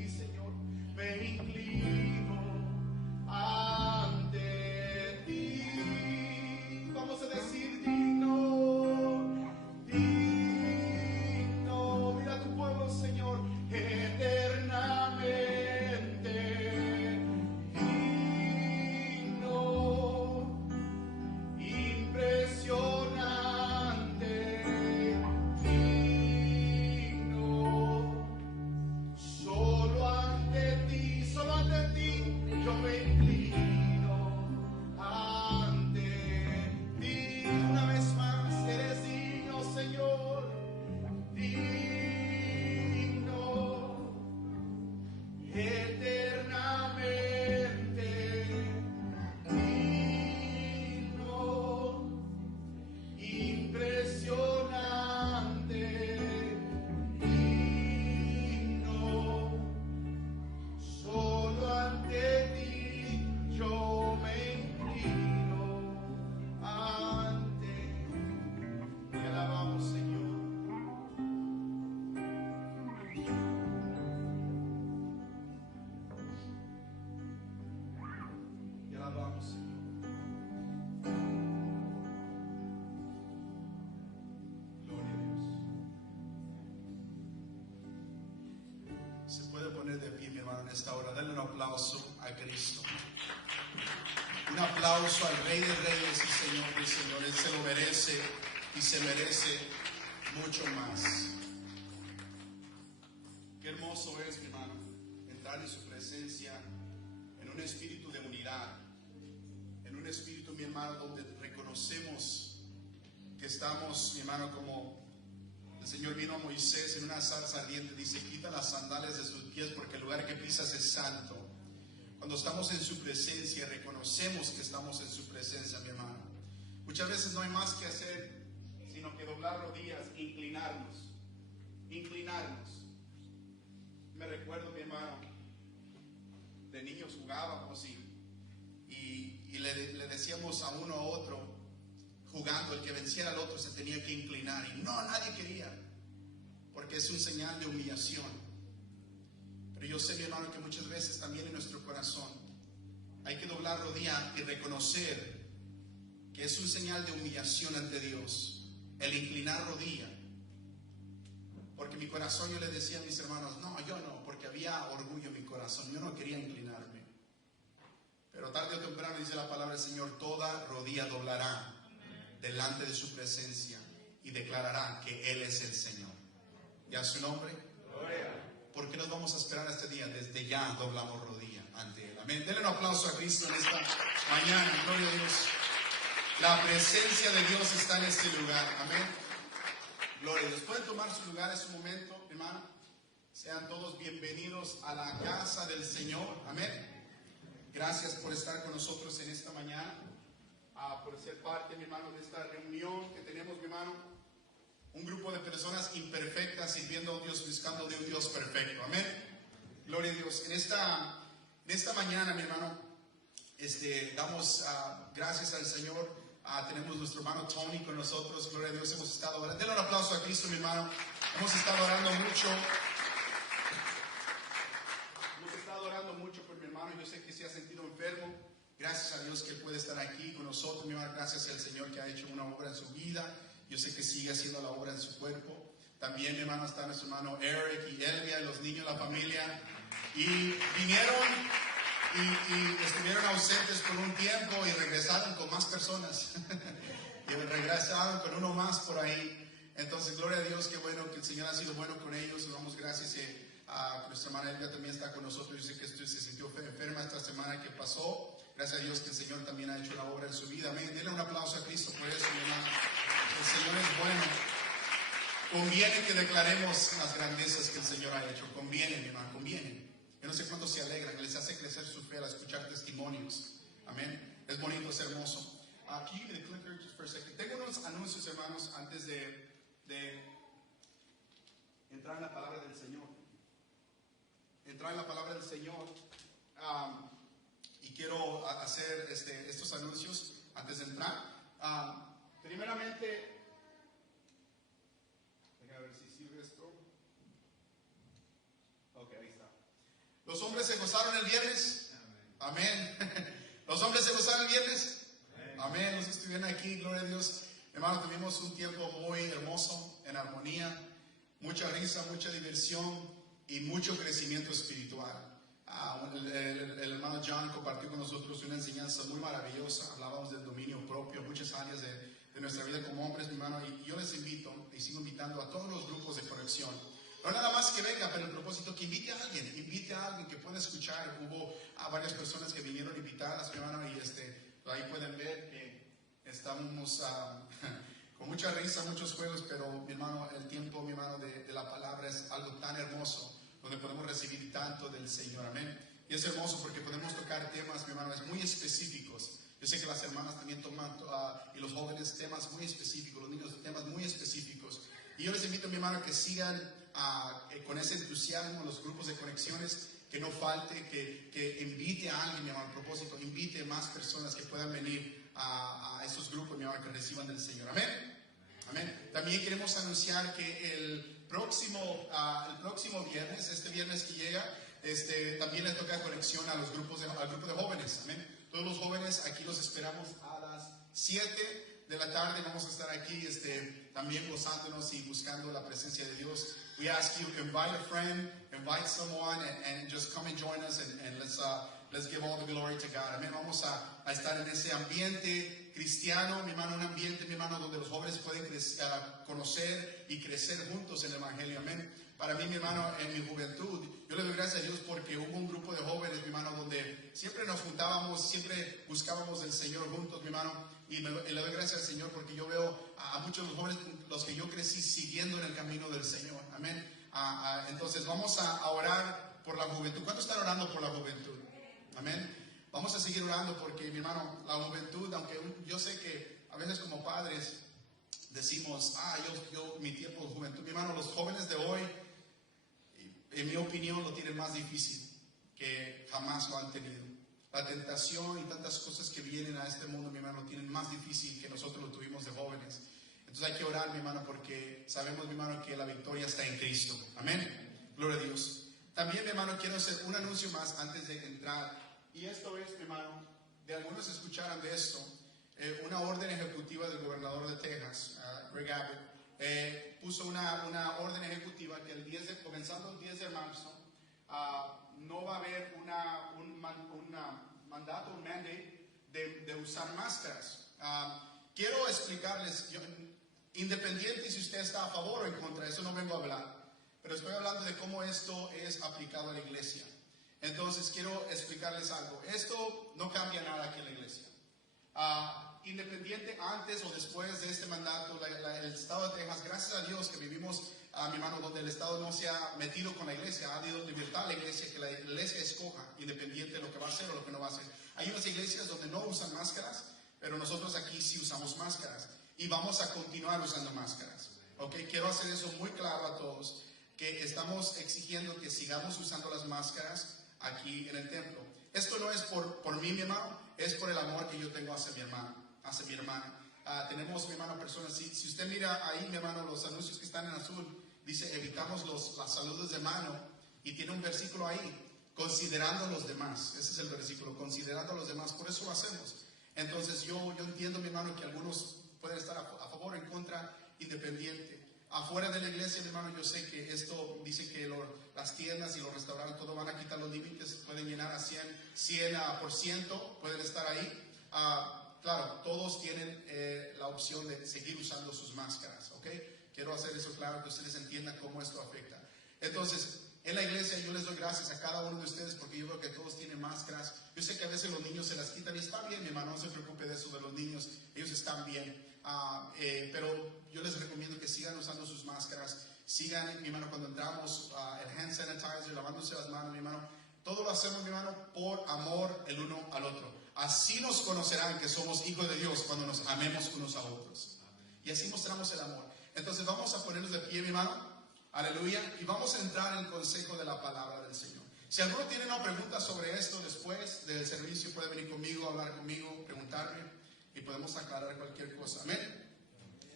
ti, Señor. Me inclino ante ti. Vamos a decir digno, digno. Mira a tu pueblo, Señor, eternamente digno, impresionante, digno. Solo ante ti yo me inclino ante ti. Una vez más, eres digno, Señor, digno, eternamente digno, impresionante, digno. Solo ante ti yo me inclino, ante te alabamos, Señor. Te alabamos, Señor. Gloria a Dios. Se puede poner de pie, mi hermano, en esta hora. Dale un aplauso a Cristo. Un aplauso al Rey de Reyes y Señor de Señores. Él se lo merece y se merece mucho más. Qué hermoso es, mi hermano, entrar en su presencia en un espíritu de unidad, en un espíritu, mi hermano, donde reconocemos que estamos, mi hermano, como el Señor vino a Moisés en una zarza ardiente, dice: quita las sandalias de sus pies porque el lugar que pisas es santo. Cuando estamos en su presencia, reconocemos que estamos en su presencia, mi hermano. Muchas veces no hay más que hacer sino que doblar rodillas, inclinarnos. Me recuerdo, mi hermano, de niños jugábamos y le decíamos a uno a otro, jugando, el que venciera al otro se tenía que inclinar, y no, nadie quería, porque es un señal de humillación. Pero yo sé, mi hermano, que muchas veces también en nuestro corazón hay que doblar rodilla y reconocer que es un señal de humillación ante Dios, el inclinar rodilla. Porque mi corazón, yo le decía a mis hermanos, no, yo no, porque había orgullo en mi corazón, yo no quería inclinarme. Pero tarde o temprano, dice la palabra del Señor, toda rodilla doblará delante de su presencia y declarará que Él es el Señor. ¿Y a su nombre? Gloria. ¿Por qué nos vamos a esperar este día? Desde ya doblamos rodilla ante Él. Amén. Denle un aplauso a Cristo en esta mañana. Gloria a Dios. La presencia de Dios está en este lugar. Amén. Gloria a Dios. Pueden tomar su lugar en su momento, hermano. Sean todos bienvenidos a la casa del Señor. Amén. Gracias por estar con nosotros en esta mañana. Por ser parte, mi hermano, de esta reunión que tenemos, mi hermano. Un grupo de personas imperfectas sirviendo a un Dios, buscando de un Dios perfecto. Amén. Gloria a Dios. En esta mañana, mi hermano, damos gracias al Señor. Tenemos nuestro hermano Tony con nosotros. Gloria a Dios. Hemos estado orando. Denle un aplauso a Cristo, mi hermano. Hemos estado orando mucho. Hemos estado orando mucho por mi hermano. Yo sé que se ha sentido enfermo. Gracias a Dios que Él puede estar aquí con nosotros, mi hermano. Gracias al Señor que ha hecho una obra en su vida. Yo sé que sigue haciendo la obra en su cuerpo. También, mi hermano, está nuestro hermano Eric y Elvia, los niños, la familia. Y vinieron y estuvieron ausentes por un tiempo y regresaron con más personas. Y regresaron con uno más por ahí. Entonces, gloria a Dios, qué bueno que el Señor ha sido bueno con ellos. Y damos gracias a nuestra hermana Elvia también está con nosotros. Yo sé que se sintió enferma esta semana que pasó. Gracias a Dios que el Señor también ha hecho la obra en su vida. Amén. Denle un aplauso a Cristo por eso, mi hermano. El Señor es bueno. Conviene que declaremos las grandezas que el Señor ha hecho. Conviene, mi hermano, conviene. Yo no sé cuántos se alegran, que les hace crecer su fe al escuchar testimonios. Amén. Es bonito, es hermoso. Can you give me the clicker just for a second? Tengo unos anuncios, hermanos, antes de entrar en la palabra del Señor. Entrar en la palabra del Señor. Y quiero hacer estos anuncios antes de entrar. Primeramente, déjame ver si sirve esto. Ok, ahí está. ¿Los hombres se gozaron el viernes? Amén. ¿Los hombres se gozaron el viernes? Amén. Los que estuvieron aquí, gloria a Dios. Hermano, tuvimos un tiempo muy hermoso, en armonía, mucha risa, mucha diversión y mucho crecimiento espiritual. El hermano John compartió con nosotros una enseñanza muy maravillosa. Hablábamos del dominio propio, muchas áreas de nuestra vida como hombres, mi hermano. Y yo les invito y sigo invitando a todos los grupos de conexión. No nada más que venga, pero el propósito que invite a alguien que pueda escuchar. Hubo varias personas que vinieron invitadas, mi hermano, y ahí pueden ver que estamos con mucha risa, muchos juegos, pero mi hermano, el tiempo, mi hermano, de la palabra es algo tan hermoso, donde podemos recibir tanto del Señor, amén. Y es hermoso porque podemos tocar temas, mi hermano, muy específicos. Yo sé que las hermanas también toman, y los jóvenes, temas muy específicos, los niños temas muy específicos. Y yo les invito, mi hermano, que sigan con ese entusiasmo los grupos de conexiones, que no falte, que invite a alguien, mi hermano, a propósito, invite más personas que puedan venir a esos grupos, mi hermano, que reciban del Señor, amén. Amén. También queremos anunciar que el próximo viernes, este viernes que llega, también le toca conexión a los grupos al grupo de jóvenes, amén. Todos los jóvenes aquí los esperamos a las 7 de la tarde. Vamos a estar aquí también gozándonos y buscando la presencia de Dios. We ask you to invite a friend, invite someone, and just come and join us, and let's give all the glory to God. Amén. Vamos a estar en ese ambiente cristiano, mi hermano, un ambiente, mi hermano, donde los jóvenes pueden conocer y crecer juntos en el Evangelio. Amén. Para mí, mi hermano, en mi juventud, yo le doy gracias a Dios porque hubo un grupo de jóvenes, mi hermano, donde siempre nos juntábamos, siempre buscábamos del Señor juntos, mi hermano, y le doy gracias al Señor porque yo veo a muchos de los jóvenes, los que yo crecí, siguiendo en el camino del Señor. Amén. Entonces, vamos a orar por la juventud. ¿Cuántos están orando por la juventud? Amén. Vamos a seguir orando porque, mi hermano, la juventud, aunque yo sé que a veces como padres decimos, mi tiempo de juventud, mi hermano, los jóvenes de hoy, en mi opinión, lo tienen más difícil que jamás lo han tenido. La tentación y tantas cosas que vienen a este mundo, mi hermano, lo tienen más difícil que nosotros lo tuvimos de jóvenes. Entonces hay que orar, mi hermano, porque sabemos, mi hermano, que la victoria está en Cristo. Amén. Gloria a Dios. También, mi hermano, quiero hacer un anuncio más antes de entrar. Y esto es, mi hermano, de algunos escucharan de esto, una orden ejecutiva del gobernador de Texas, Greg Abbott, puso una orden ejecutiva que comenzando el 10 de marzo, no va a haber un mandato, un mandate de usar máscaras. Quiero explicarles, independiente si usted está a favor o en contra, eso no vengo a hablar, pero estoy hablando de cómo esto es aplicado a la iglesia. Entonces quiero explicarles algo. Esto no cambia nada aquí en la iglesia. Independiente antes o después de este mandato, el Estado de Texas, gracias a Dios que vivimos, mi hermano, donde el Estado no se ha metido con la iglesia, ha dado libertad a la iglesia, que la iglesia escoja, independiente de lo que va a hacer o lo que no va a hacer. Hay unas iglesias donde no usan máscaras, pero nosotros aquí sí usamos máscaras y vamos a continuar usando máscaras. ¿Okay? Quiero hacer eso muy claro a todos, que estamos exigiendo que sigamos usando las máscaras aquí en el templo. Esto no es por mí, mi hermano, es por el amor que yo tengo hacia mi hermano, hacia mi hermana. Tenemos, mi hermano, personas, si usted mira ahí, mi hermano, los anuncios que están en azul, dice evitamos las saludos de mano, y tiene un versículo ahí, considerando a los demás. Ese es el versículo, considerando a los demás, por eso lo hacemos. Entonces yo entiendo, mi hermano, que algunos pueden estar a favor o en contra, independiente. Afuera de la iglesia, mi hermano, yo sé que esto dice que las tiendas y los restaurantes, todo van a quitar los límites, pueden llenar a 100%, pueden estar ahí. Claro, todos tienen la opción de seguir usando sus máscaras, ¿ok? Quiero hacer eso claro, que ustedes entiendan cómo esto afecta. Entonces, en la iglesia yo les doy gracias a cada uno de ustedes porque yo veo que todos tienen máscaras. Yo sé que a veces los niños se las quitan y está bien, mi hermano, no se preocupe de eso de los niños, ellos están bien. Pero yo les recomiendo que sigan usando sus máscaras, sigan, mi hermano, cuando entramos, el hand sanitizer, lavándose las manos, mi hermano. Todo lo hacemos, mi hermano, por amor el uno al otro. Así nos conocerán que somos hijos de Dios cuando nos amemos unos a otros. Y así mostramos el amor. Entonces vamos a ponernos de pie, mi hermano. Aleluya. Y vamos a entrar en el consejo de la palabra del Señor. Si alguno tiene una pregunta sobre esto después del servicio, puede venir conmigo, hablar conmigo, preguntarme y podemos aclarar cualquier cosa. Amén.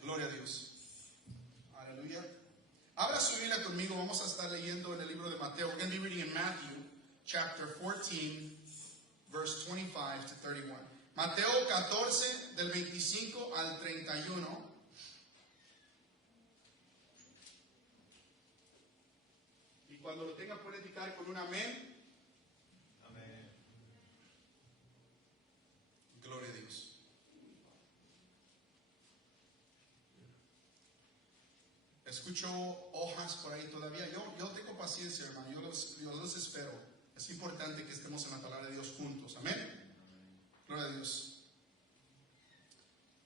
Gloria a Dios. Aleluya. Abra su Biblia conmigo. Vamos a estar leyendo en el libro de Mateo. We're going to be reading in Matthew chapter 14, verse 25 to 31. Mateo 14, del 25 al 31. Y cuando lo tenga puede indicar con un amén. Amén. Gloria a Dios. Escucho hojas por ahí todavía. Yo tengo paciencia, hermano. Yo los espero. Es importante que estemos en la palabra de Dios juntos. Amén. Gloria a Dios.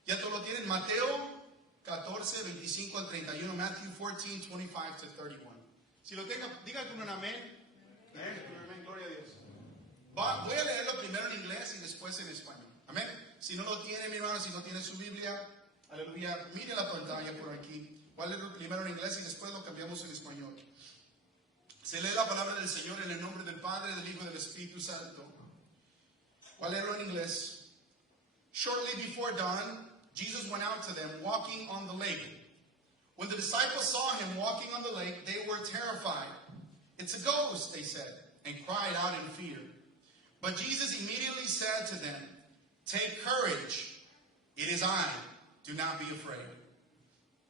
Ya todos lo tienen. Mateo 14, 25 al 31. Matthew 14, 25 to 31. Si lo tengan, digan con un amén. Amén. Gloria a Dios. Voy a leerlo primero en inglés y después en español. Amén. Si no lo tiene, mi hermano, si no tiene su Biblia, aleluya, mire la pantalla por aquí. Voy a leerlo primero en inglés y después lo cambiamos en español. Se lee la palabra del Señor en el nombre del Padre, del Hijo y del Espíritu Santo. Voy a leerlo en inglés. Shortly before dawn, Jesus went out to them, walking on the lake. When the disciples saw him walking on the lake, they were terrified. "It's a ghost," they said, and cried out in fear. But Jesus immediately said to them, "Take courage. It is I. Do not be afraid."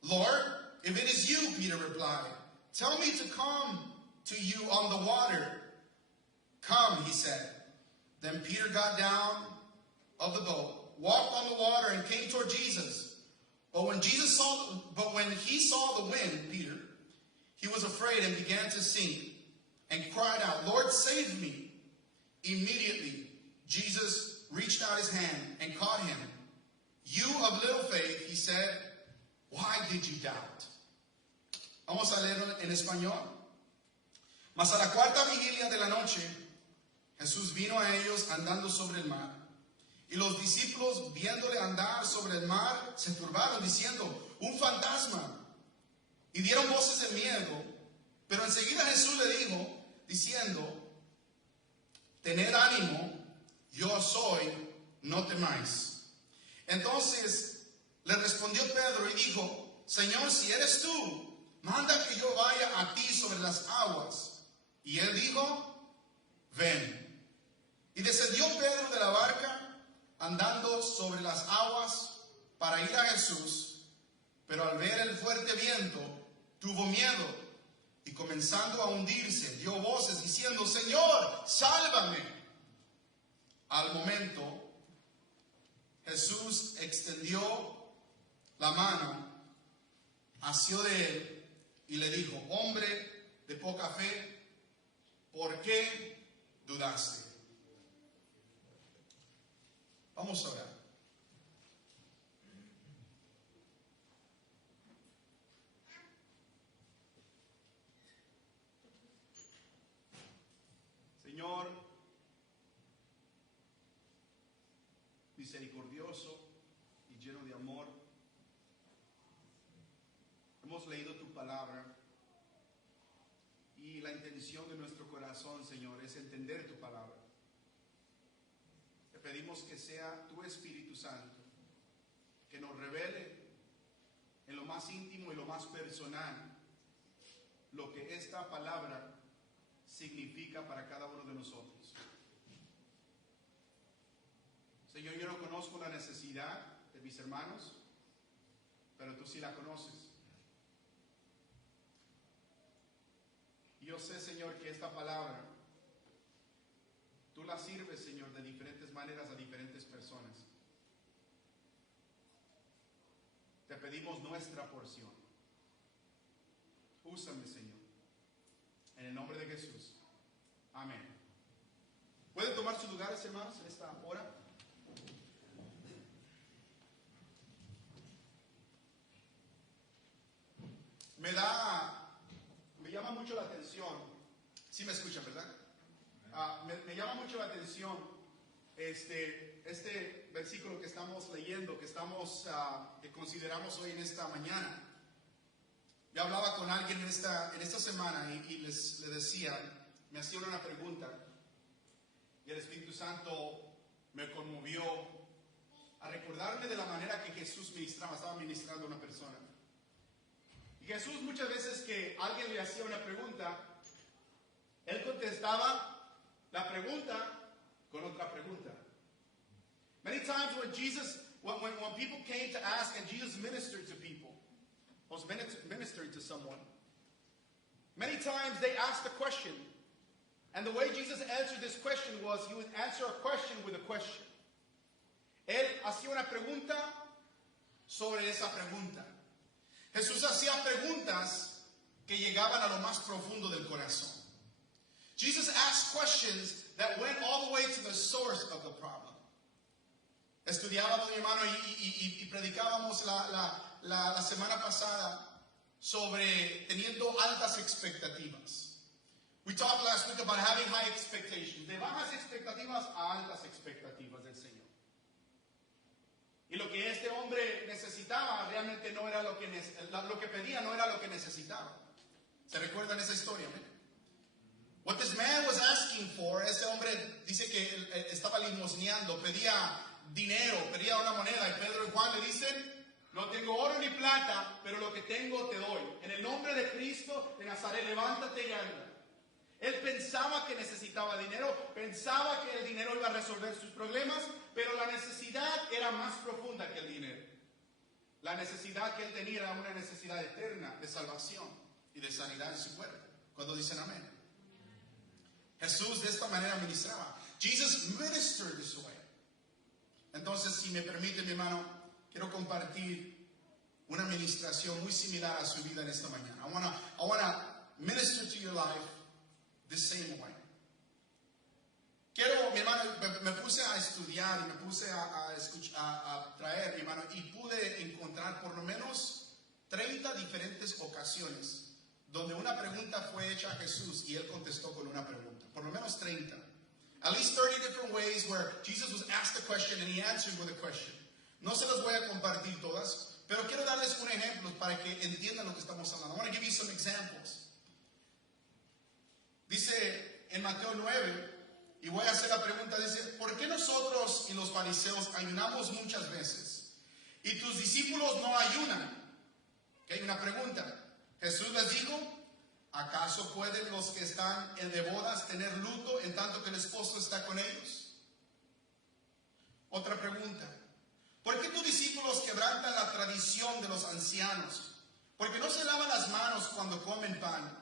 "Lord, if it is you," Peter replied, "tell me to come to you on the water." "Come," he said. Then Peter got down of the boat, walked on the water, and came toward Jesus. But when he saw the wind, Peter, he was afraid and began to sink, and cried out, "Lord, save me." Immediately, Jesus reached out his hand and caught him. "You of little faith," he said, "why did you doubt?" Vamos a leerlo en español. Mas a la cuarta vigilia de la noche, Jesús vino a ellos andando sobre el mar. Y los discípulos, viéndole andar sobre el mar, se turbaron, diciendo, "Un fantasma." Y dieron voces de miedo. Pero enseguida Jesús le dijo, diciendo, "Tened ánimo, yo soy, no temáis." Entonces le respondió Pedro y dijo, "Señor, si eres tú, manda que yo vaya a ti sobre las aguas." Y él dijo, "Ven." Y descendió Pedro de la barca, andando sobre las aguas para ir a Jesús, pero al ver el fuerte viento, tuvo miedo, y comenzando a hundirse, dio voces diciendo, "Señor, sálvame." Al momento, Jesús extendió la mano, asió de él y le dijo, "Hombre de poca fe, ¿por qué dudaste?" Vamos a orar. Señor, misericordioso y lleno de amor, hemos leído tu palabra y la intención de nuestro corazón, Señor, es entender tu palabra. Te pedimos que sea tu Espíritu Santo que nos revele en lo más íntimo y lo más personal lo que esta palabra significa para cada uno de nosotros. Señor, yo no conozco la necesidad de mis hermanos, pero tú sí la conoces. Y yo sé, Señor, que esta palabra tú la sirves, Señor, de diferentes maneras a diferentes personas. Te pedimos nuestra porción. Úsame, Señor. En el nombre de Jesús. Amén. ¿Pueden tomar sus lugares, hermanos, en esta hora? Me llama mucho la atención. Sí me escuchan, ¿verdad? Me llama mucho la atención este versículo que estamos leyendo, que consideramos hoy en esta mañana. Yo hablaba con alguien en esta semana y le decía, me hacía una pregunta y el Espíritu Santo me conmovió a recordarme de la manera que Jesús ministraba, estaba ministrando a una persona. Y Jesús muchas veces que alguien le hacía una pregunta, él contestaba la pregunta con otra pregunta. Many times when people came to ask and Jesus ministered to people, was ministering to someone, many times they asked a question. And the way Jesus answered this question was he would answer a question with a question. Él hacía una pregunta sobre esa pregunta. Jesús hacía preguntas que llegaban a lo más profundo del corazón. Jesus asked questions that went all the way to the source of the problem. Estudiábamos, mi hermano, y predicábamos la semana pasada sobre teniendo altas expectativas. We talked last week about having high expectations. De bajas expectativas a altas expectativas del Señor. Y lo que este hombre necesitaba realmente no era lo que pedía no era lo que necesitaba. ¿Se recuerdan esa historia? What this man was asking for, este hombre dice que estaba limosneando, pedía dinero, pedía una moneda, y Pedro y Juan le dicen, no tengo oro ni plata, pero lo que tengo te doy. En el nombre de Cristo de Nazaret, levántate y anda. Él pensaba que necesitaba dinero, pensaba que el dinero iba a resolver sus problemas, pero la necesidad era más profunda que el dinero. La necesidad que él tenía era una necesidad eterna de salvación y de sanidad en su cuerpo. Cuando dicen amén. Jesús de esta manera ministraba. Jesus ministered this way. Entonces, si me permite, mi hermano, quiero compartir una ministración muy similar a su vida en esta mañana. I wanna minister to your life the same way. Quiero, mi hermano, me puse a estudiar y me puse a traer, mi hermano, y pude encontrar por lo menos 30 diferentes ocasiones donde una pregunta fue hecha a Jesús y él contestó con una pregunta. Por lo menos 30. At least 30 different ways where Jesus was asked a question and he answered with a question. No se los voy a compartir todas, pero quiero darles un ejemplo para que entiendan lo que estamos hablando. I want to give you some examples. Dice en Mateo 9, y voy a hacer la pregunta, dice, ¿por qué nosotros y los fariseos ayunamos muchas veces y tus discípulos no ayunan? Que hay una pregunta. Jesús les dijo, ¿acaso pueden los que están de bodas tener luto en tanto que el esposo está con ellos? Otra pregunta. ¿Por qué tus discípulos quebrantan la tradición de los ancianos? ¿Por qué no se lavan las manos cuando comen pan?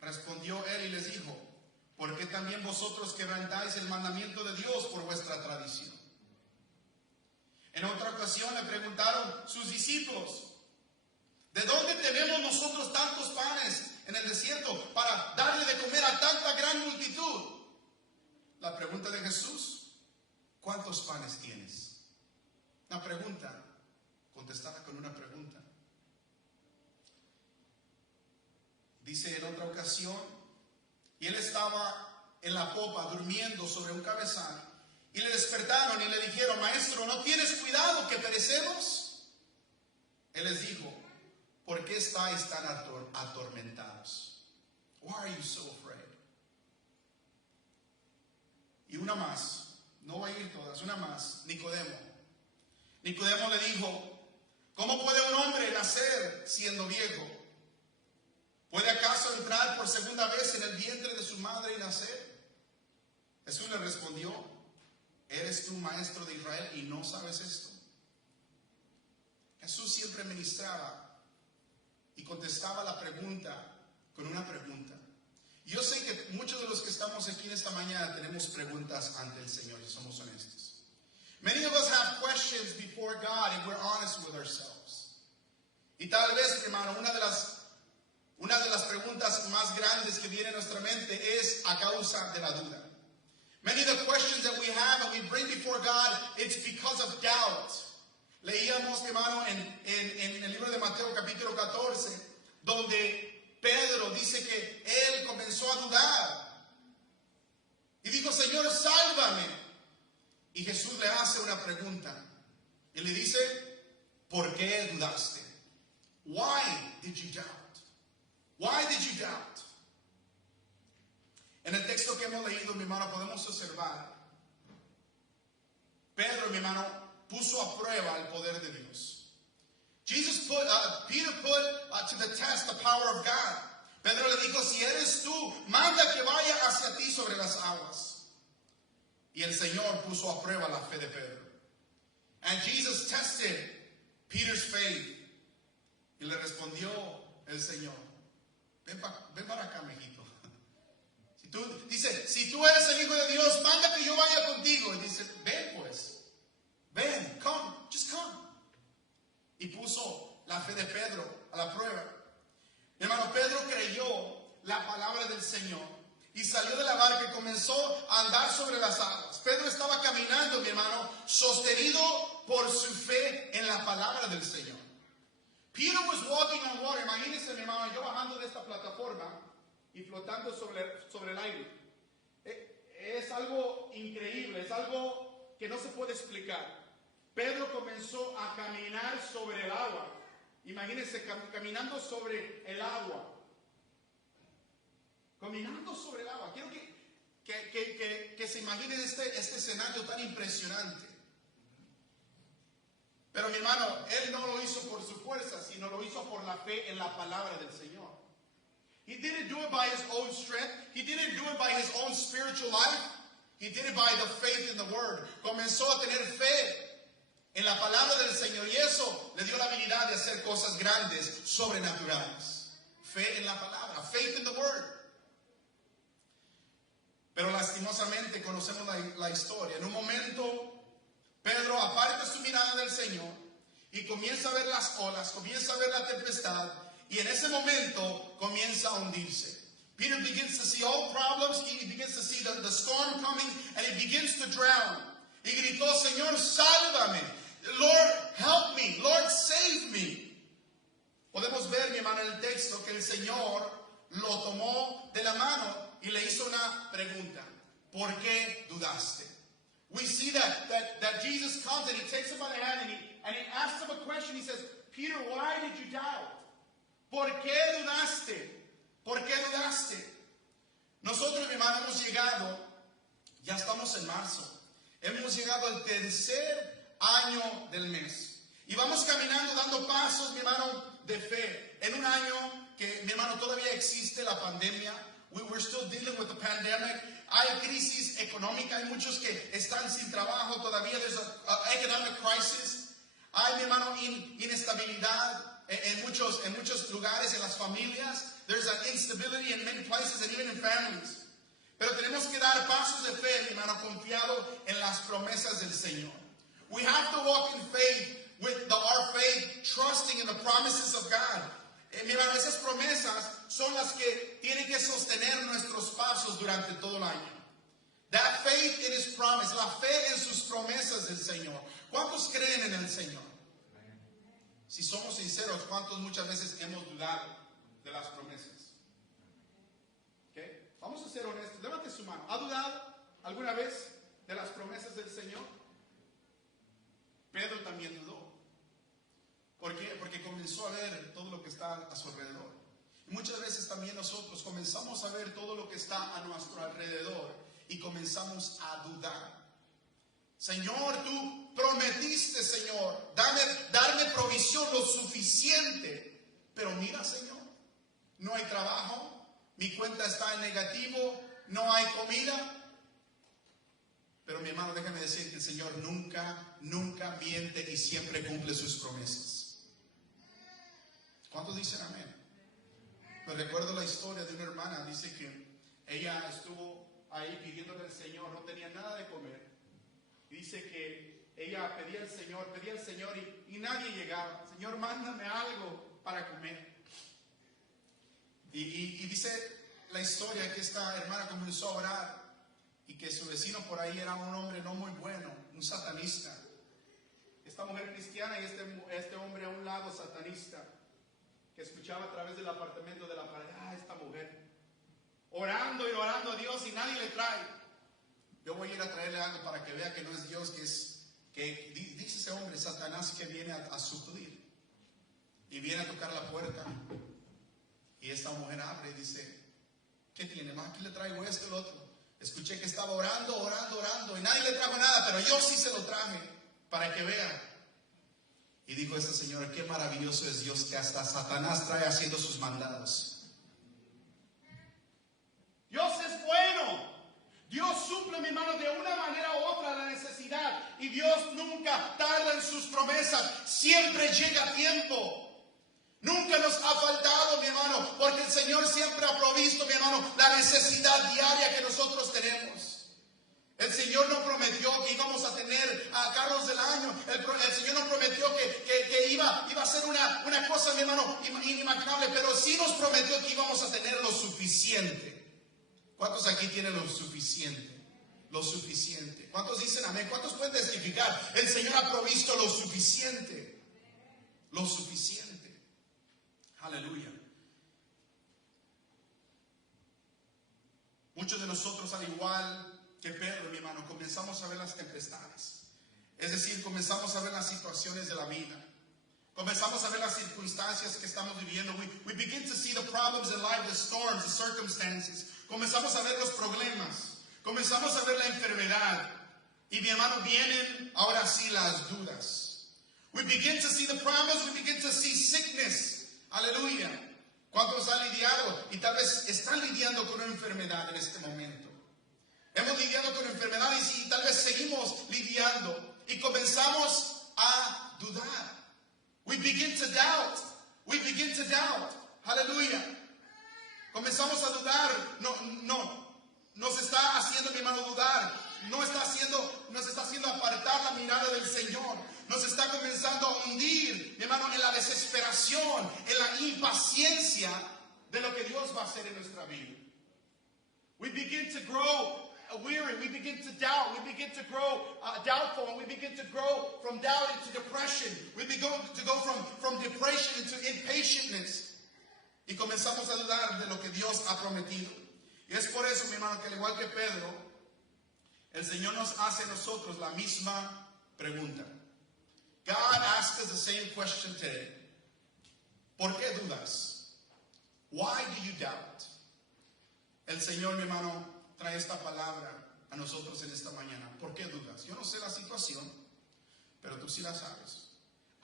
Respondió él y les dijo, ¿por qué también vosotros quebrantáis el mandamiento de Dios por vuestra tradición? En otra ocasión le preguntaron sus discípulos, ¿de dónde tenemos nosotros tantos panes en el desierto para darle de comer a tanta gran multitud? La pregunta de Jesús, ¿cuántos panes tienes? Una pregunta contestada con una pregunta. Dice en otra ocasión, y él estaba en la popa durmiendo sobre un cabezal, y le despertaron y le dijeron, maestro, ¿no tienes cuidado que perecemos? Él les dijo, ¿por qué estáis tan atormentados? Why are you so afraid? Y una más, no voy a ir todas, una más, Nicodemo. Nicodemo le dijo, ¿cómo puede un hombre nacer siendo viejo? ¿Puede acaso entrar por segunda vez en el vientre de su madre y nacer? Jesús le respondió, ¿eres tú maestro de Israel y no sabes esto? Jesús siempre ministraba y contestaba la pregunta con una pregunta. Yo sé que muchos de los que estamos aquí en esta mañana tenemos preguntas ante el Señor, si somos honestos. Many of us have questions before God if we're honest with ourselves. Y tal vez, hermano, una de las preguntas más grandes que viene a nuestra mente es a causa de la duda. Many of the questions that we have and we bring before God, it's because of doubt. Leíamos, hermano, en el libro de Mateo capítulo 14, donde Pedro dice que él comenzó a dudar. Y dijo, Señor, sálvame. Y Jesús le hace una pregunta. Y le dice, ¿por qué dudaste? Why did you doubt? Why did you doubt? En el texto que hemos leído, mi hermano, podemos observar, Pedro, mi hermano, puso a prueba el poder de Dios. Peter put to the test the power of God. Pedro le dijo, si eres tú, manda que vaya hacia ti sobre las aguas. Y el Señor puso a prueba la fe de Pedro. And Jesus tested Peter's faith. Y le respondió el Señor, ven para acá, mijito. Dice, si tú eres el Hijo de Dios, manda que yo vaya contigo. Y dice, ven pues, ven, come, just come. Y puso la fe de Pedro a la prueba. Mi hermano, Pedro creyó la palabra del Señor y salió de la barca y comenzó a andar sobre las aguas. Pedro estaba caminando, mi hermano, sostenido por su fe en la palabra del Señor. Peter was walking on water. Imagínense, mi hermano, yo bajando de esta plataforma y flotando sobre el aire. Es algo increíble, es algo que no se puede explicar. Pedro comenzó a caminar sobre el agua. Imagínense, caminando sobre el agua. Caminando sobre el agua. Quiero que se imaginen este escenario tan impresionante. Pero mi hermano, él no lo hizo por su fuerza, sino lo hizo por la fe en la palabra del Señor. He didn't do it by his own strength. He didn't do it by his own spiritual life. He did it by the faith in the word. Comenzó a tener fe en la palabra del Señor y eso le dio la habilidad de hacer cosas grandes, sobrenaturales. Fe en la palabra, faith in the word. Pero lastimosamente conocemos la historia. En un momento, Pedro aparta su mirada del Señor y comienza a ver las olas, comienza a ver la tempestad y en ese momento comienza a hundirse. Peter begins to see all problems, he begins to see the storm coming and he begins to drown. Y gritó, Señor, sálvame. Lord, help me. Lord, save me. Podemos ver, mi hermano, en el texto que el Señor lo tomó de la mano y le hizo una pregunta. ¿Por qué dudaste? We see that Jesus comes and he takes him by the hand and he asks him a question. He says, Peter, why did you doubt? ¿Por qué dudaste? ¿Por qué dudaste? Nosotros, mi hermano, hemos llegado, ya estamos en marzo, hemos llegado al tercer año del mes. Y vamos caminando, dando pasos, mi hermano, de fe. En un año que, mi hermano, todavía existe la pandemia. We're still dealing with the pandemic. Hay crisis económica, hay muchos que están sin trabajo todavía. There's an economic crisis. Hay, mi hermano, inestabilidad en muchos lugares, en las familias. There's an instability in many places and even in families. Pero tenemos que dar pasos de fe, mi hermano, confiado en las promesas del Señor. We have to walk in faith with our faith, trusting in the promises of God. Mi hermano, esas promesas son las que tienen que sostener nuestros pasos durante todo el año. That faith in His promise, la fe en sus promesas del Señor. ¿Cuántos creen en el Señor? Si somos sinceros, ¿cuántos muchas veces hemos dudado de las promesas? ¿Okay? Vamos a ser honestos. Levante su mano. ¿Ha dudado alguna vez de las promesas del Señor? Pedro también dudó. ¿Por qué? Porque comenzó a ver todo lo que está a su alrededor. Y muchas veces también nosotros comenzamos a ver todo lo que está a nuestro alrededor y comenzamos a dudar. Señor, tú prometiste, Señor, darme provisión lo suficiente. Pero mira, Señor, no hay trabajo, mi cuenta está en negativo, no hay comida. Pero mi hermano, déjame decir que el Señor nunca miente y siempre cumple sus promesas. ¿Cuántos dicen amén? Me recuerdo la historia de una hermana, dice que ella estuvo ahí pidiéndole al Señor, no tenía nada de comer. Y dice que ella pedía al Señor y nadie llegaba. Señor, mándame algo para comer. Y dice la historia que esta hermana comenzó a orar y que su vecino por ahí era un hombre no muy bueno, un satanista. Esta mujer cristiana y este hombre a un lado satanista, que escuchaba a través del apartamento de la pared, esta mujer, orando y orando a Dios y nadie le trae. Yo voy a ir a traerle algo para que vea que no es Dios, que dice ese hombre, Satanás, que viene a suplir. Y viene a tocar la puerta. Y esta mujer abre y dice, ¿qué tiene? Más que le traigo esto y lo otro. Escuché que estaba orando y nadie le trajo nada, pero yo sí se lo traje para que vea. Y dijo esta señora, qué maravilloso es Dios que hasta Satanás trae haciendo sus mandados. Dios suple, mi hermano, de una manera u otra la necesidad. Y Dios nunca tarda en sus promesas. Siempre llega a tiempo. Nunca nos ha faltado, mi hermano, porque el Señor siempre ha provisto, mi hermano, la necesidad diaria que nosotros tenemos. El Señor no prometió que íbamos a tener carros del año. El Señor no prometió que iba a ser una cosa, mi hermano, inimaginable. Pero sí nos prometió que íbamos a tener lo suficiente. ¿Cuántos aquí tienen lo suficiente? Lo suficiente. ¿Cuántos dicen amén? ¿Cuántos pueden testificar? El Señor ha provisto lo suficiente. Lo suficiente. Aleluya. Muchos de nosotros, al igual que Pedro, mi hermano, comenzamos a ver las tempestades. Es decir, comenzamos a ver las situaciones de la vida. Comenzamos a ver las circunstancias que estamos viviendo. We begin to see the problems in life, the storms, the circumstances. Comenzamos a ver los problemas. Comenzamos a ver la enfermedad. Y mi hermano, vienen ahora sí las dudas. We begin to see the problems. We begin to see sickness. Aleluya. ¿Cuántos han lidiado y tal vez están lidiando con una enfermedad en este momento? Hemos lidiado con enfermedades y tal vez seguimos lidiando y comenzamos a dudar. We begin to doubt. We begin to doubt. Aleluya. Comenzamos a dudar. Nos está haciendo, mi hermano, dudar. Nos está haciendo apartar la mirada del Señor. Nos está comenzando a hundir, mi hermano, en la desesperación, en la impaciencia de lo que Dios va a hacer en nuestra vida. We begin to grow weary. We begin to doubt. We begin to grow doubtful. And we begin to grow from doubt into depression. We begin to go from depression into impatientness. Y comenzamos a dudar de lo que Dios ha prometido. Y es por eso, mi hermano, que al igual que Pedro, el Señor nos hace a nosotros la misma pregunta. God asks us the same question today. ¿Por qué dudas? Why do you doubt? El Señor, mi hermano, trae esta palabra a nosotros en esta mañana. ¿Por qué dudas? Yo no sé la situación, pero tú sí la sabes.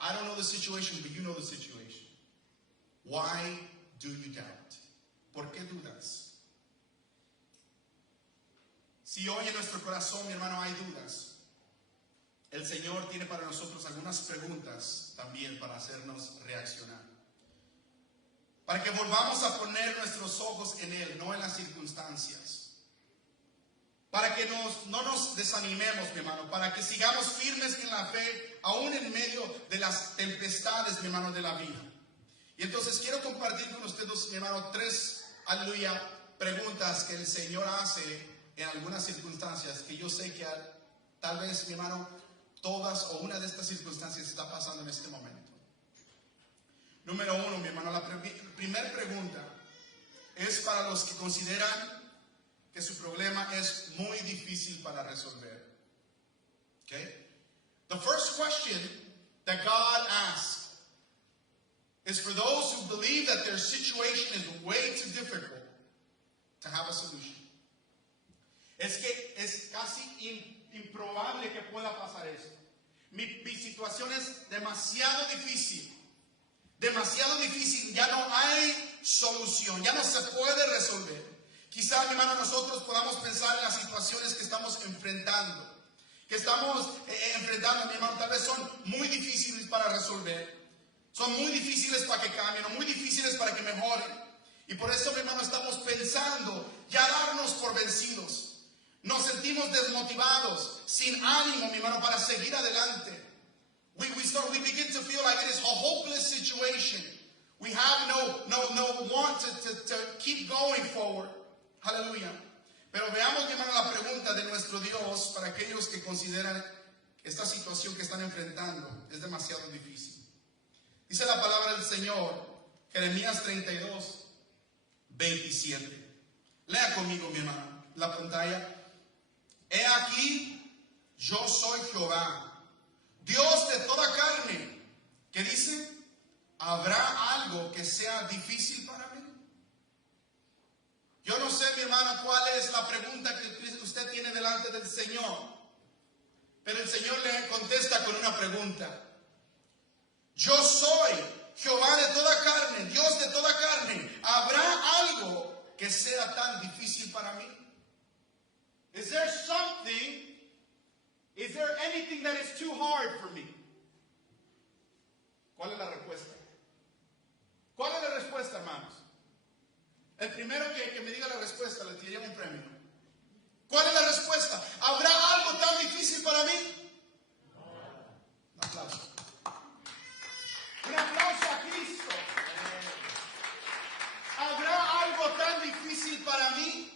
I don't know the situation, but you know the situation. Why do you doubt? ¿Por qué dudas? Si hoy en nuestro corazón, mi hermano, hay dudas, el Señor tiene para nosotros algunas preguntas también para hacernos reaccionar. Para que volvamos a poner nuestros ojos en Él, no en las circunstancias. Para que no nos desanimemos, mi hermano. Para que sigamos firmes en la fe, aún en medio de las tempestades, mi hermano, de la vida. Y entonces quiero compartir con ustedes, mi hermano, 3, aleluya, preguntas que el Señor hace en algunas circunstancias que yo sé que tal vez, mi hermano, todas o una de estas circunstancias está pasando en este momento. Número 1, mi hermano, la primera pregunta es para los que consideran que su problema es muy difícil para resolver. Okay? The first question that God asks is for those who believe that their situation is way too difficult to have a solution. Es que es casi improbable que pueda pasar esto. Mi situación es demasiado difícil, ya no hay solución, ya no se puede resolver. Quizá, mi hermano, nosotros podamos pensar en las situaciones que estamos enfrentando, mi hermano, tal vez son muy difíciles para resolver, son muy difíciles para que cambien, o muy difíciles para que mejoren. Y por eso, mi hermano, estamos pensando ya darnos por vencidos. Nos sentimos desmotivados, sin ánimo, mi hermano, para seguir adelante. We begin to feel like it is a hopeless situation. We have no want to keep going forward. Hallelujah. Pero veamos, mi hermano, la pregunta de nuestro Dios para aquellos que consideran esta situación que están enfrentando es demasiado difícil. Dice la palabra del Señor, Jeremías 32, 27. Lea conmigo, mi hermano, la pantalla. He aquí, yo soy Jehová, Dios de toda carne. ¿Qué dice? ¿Habrá algo que sea difícil para mí? Yo no sé, mi hermano, cuál es la pregunta que usted tiene delante del Señor, pero el Señor le contesta con una pregunta. Yo soy Jehová de toda carne, Dios de toda carne. ¿Habrá algo que sea tan difícil para mí? Is there anything that is too hard for me? ¿Cuál es la respuesta? ¿Cuál es la respuesta, hermanos? El primero que me diga la respuesta le tiraría un premio. ¿Cuál es la respuesta? ¿Habrá algo tan difícil para mí? Un aplauso. Un aplauso a Cristo. ¿Habrá algo tan difícil para mí?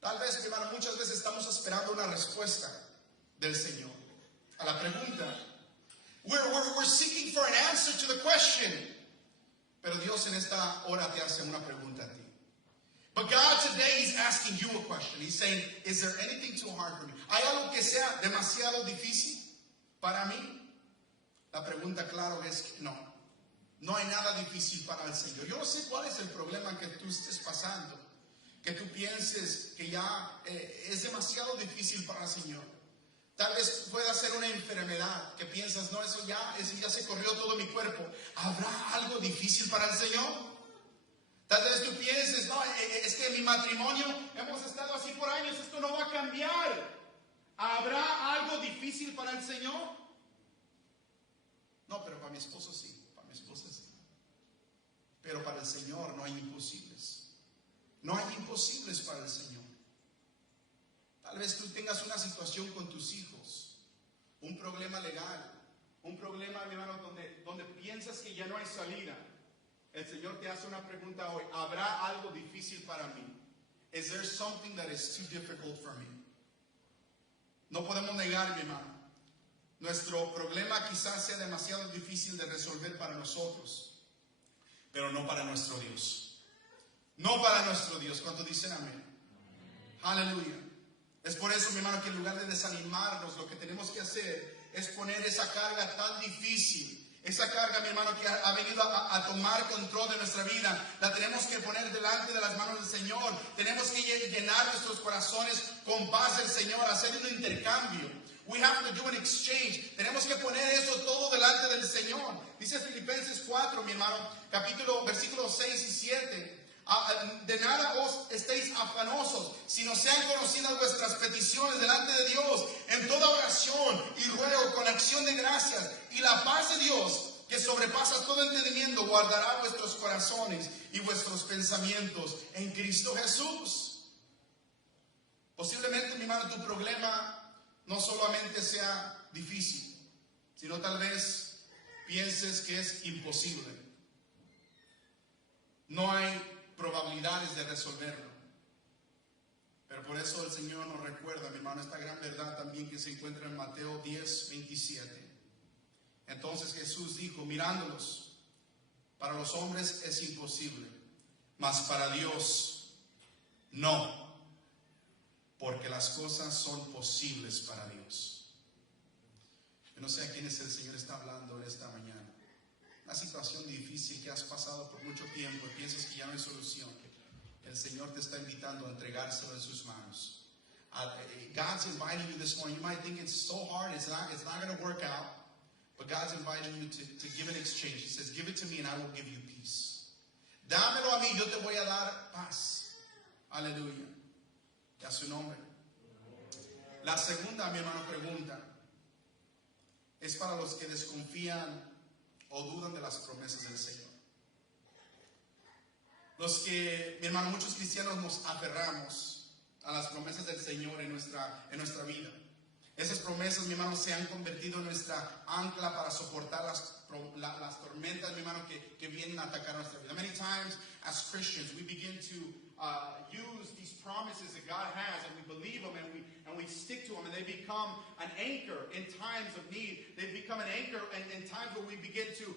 Tal vez, mi hermano, muchas veces estamos esperando una respuesta del Señor a la pregunta. We're seeking for an answer to the question. Pero Dios en esta hora te hace una pregunta a ti. But God today is asking you a question. He's saying, is there anything too hard for me? ¿Hay algo que sea demasiado difícil para mí? La pregunta, claro, es que no. No hay nada difícil para el Señor. Yo no sé cuál es el problema que tú estés pasando. Que tú pienses que ya es demasiado difícil para el Señor. Tal vez pueda ser una enfermedad que piensas, no, eso ya se corrió todo mi cuerpo. ¿Habrá algo difícil para el Señor? Tal vez tú pienses, no, es que en mi matrimonio hemos estado así por años, esto no va a cambiar. ¿Habrá algo difícil para el Señor? No, pero para mi esposo sí, para mi esposa sí. Pero para el Señor no hay imposibles. No hay imposibles para el Señor. Tal vez tú tengas una situación con tus hijos, un problema legal, un problema, mi hermano, donde piensas que ya no hay salida. El Señor te hace una pregunta hoy. ¿Habrá algo difícil para mí? Is there something that is too difficult for me? No podemos negar, mi hermano. Nuestro problema quizás sea demasiado difícil de resolver para nosotros, pero no para nuestro Dios. No para nuestro Dios. ¿Cuántos dicen amén? Aleluya. Es por eso, mi hermano, que en lugar de desanimarnos, lo que tenemos que hacer es poner esa carga tan difícil. Esa carga, mi hermano, que ha venido a tomar control de nuestra vida, la tenemos que poner delante de las manos del Señor. Tenemos que llenar nuestros corazones con paz del Señor, hacer un intercambio. We have to do an exchange. Tenemos que poner eso todo delante del Señor. Dice Filipenses 4, mi hermano, versículos 6 y 7. De nada os estéis afanosos, sino sean conocidas vuestras peticiones delante de Dios en toda oración y ruego con acción de gracias, y la paz de Dios, que sobrepasa todo entendimiento, guardará vuestros corazones y vuestros pensamientos en Cristo Jesús. Posiblemente, mi hermano, tu problema no solamente sea difícil, sino tal vez pienses que es imposible. No hay probabilidades de resolverlo. Pero por eso el Señor nos recuerda, mi hermano, esta gran verdad también que se encuentra en Mateo 10, 27. Entonces Jesús dijo, mirándolos, para los hombres es imposible, mas para Dios no, porque las cosas son posibles para Dios. Yo no sé a quién es el Señor está hablando esta mañana. Una situación difícil que has pasado por mucho tiempo y piensas que ya no hay solución. El Señor te está invitando a entregárselo en sus manos. God's inviting you this morning. You might think it's so hard, it's not going to work out. But God's inviting you to give an exchange. He says, give it to me and I will give you peace. Dámelo a mí, yo te voy a dar paz. Aleluya. Y a su nombre. La segunda, mi hermano, pregunta es para los que desconfían o dudan de las promesas del Señor. Los que, mi hermano, muchos cristianos nos aferramos a las promesas del Señor en nuestra vida. Esas promesas, mi hermano, se han convertido en nuestra ancla para soportar las tormentas, mi hermano, que vienen a atacar nuestra vida. Many times, as Christians, we begin to use these promises that God has, and we believe them, and we stick to them, and they become an anchor in times of need. They become an anchor in times where we begin to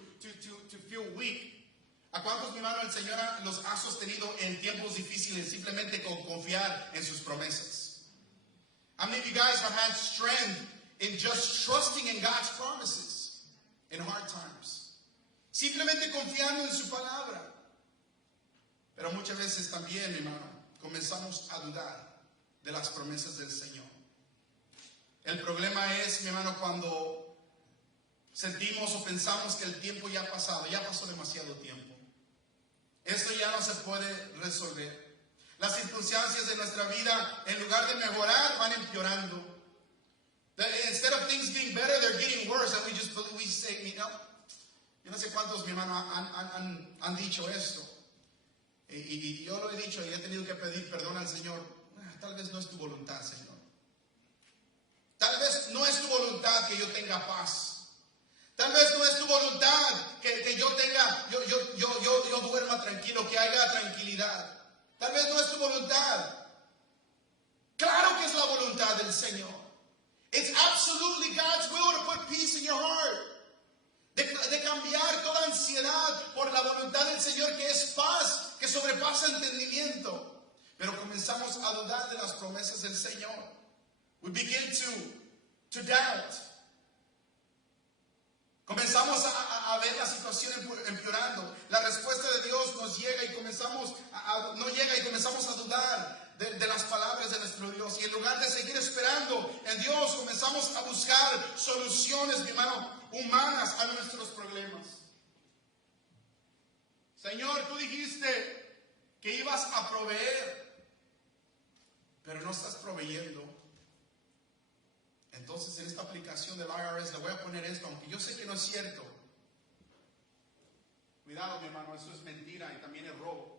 feel weak. ¿A cuántos, mi hermano, el Señor los ha sostenido en tiempos difíciles simplemente con confiar en sus promesas? How many of you guys have had strength in just trusting in God's promises in hard times? Simplemente confiando en su palabra. Pero muchas veces también, mi hermano, comenzamos a dudar de las promesas del Señor. El problema es, mi hermano, cuando sentimos o pensamos que el tiempo ya ha pasado, ya pasó demasiado tiempo. Esto ya no se puede resolver. Las circunstancias de nuestra vida, en lugar de mejorar, van empeorando. Instead of things getting better, they're getting worse. And we say, you know, yo no sé cuántos, mi hermano, han dicho esto. Y yo lo he dicho y he tenido que pedir perdón al Señor. Tal vez no es tu voluntad, Señor. Tal vez no es tu voluntad que yo tenga paz. Tal vez no es tu voluntad que yo tenga, yo duerma tranquilo, que haya tranquilidad. Tal vez no es tu voluntad. Claro que es la voluntad del Señor. It's absolutely God's will to put peace in your heart. De cambiar toda ansiedad por la voluntad del Señor, que es paz, que sobrepasa entendimiento. Pero comenzamos a dudar de las promesas del Señor. We begin to doubt. Comenzamos a ver la situación empeorando. La respuesta de Dios nos llega y comenzamos no llega y comenzamos a dudar de las palabras de nuestro Dios. Y en lugar de seguir esperando en Dios, comenzamos a buscar soluciones, mi hermano, humanas a nuestros problemas. Señor, tú dijiste que ibas a proveer, pero no estás proveyendo. Entonces, en esta aplicación del IRS le voy a poner esto, aunque yo sé que no es cierto. Cuidado, mi hermano, eso es mentira y también es robo.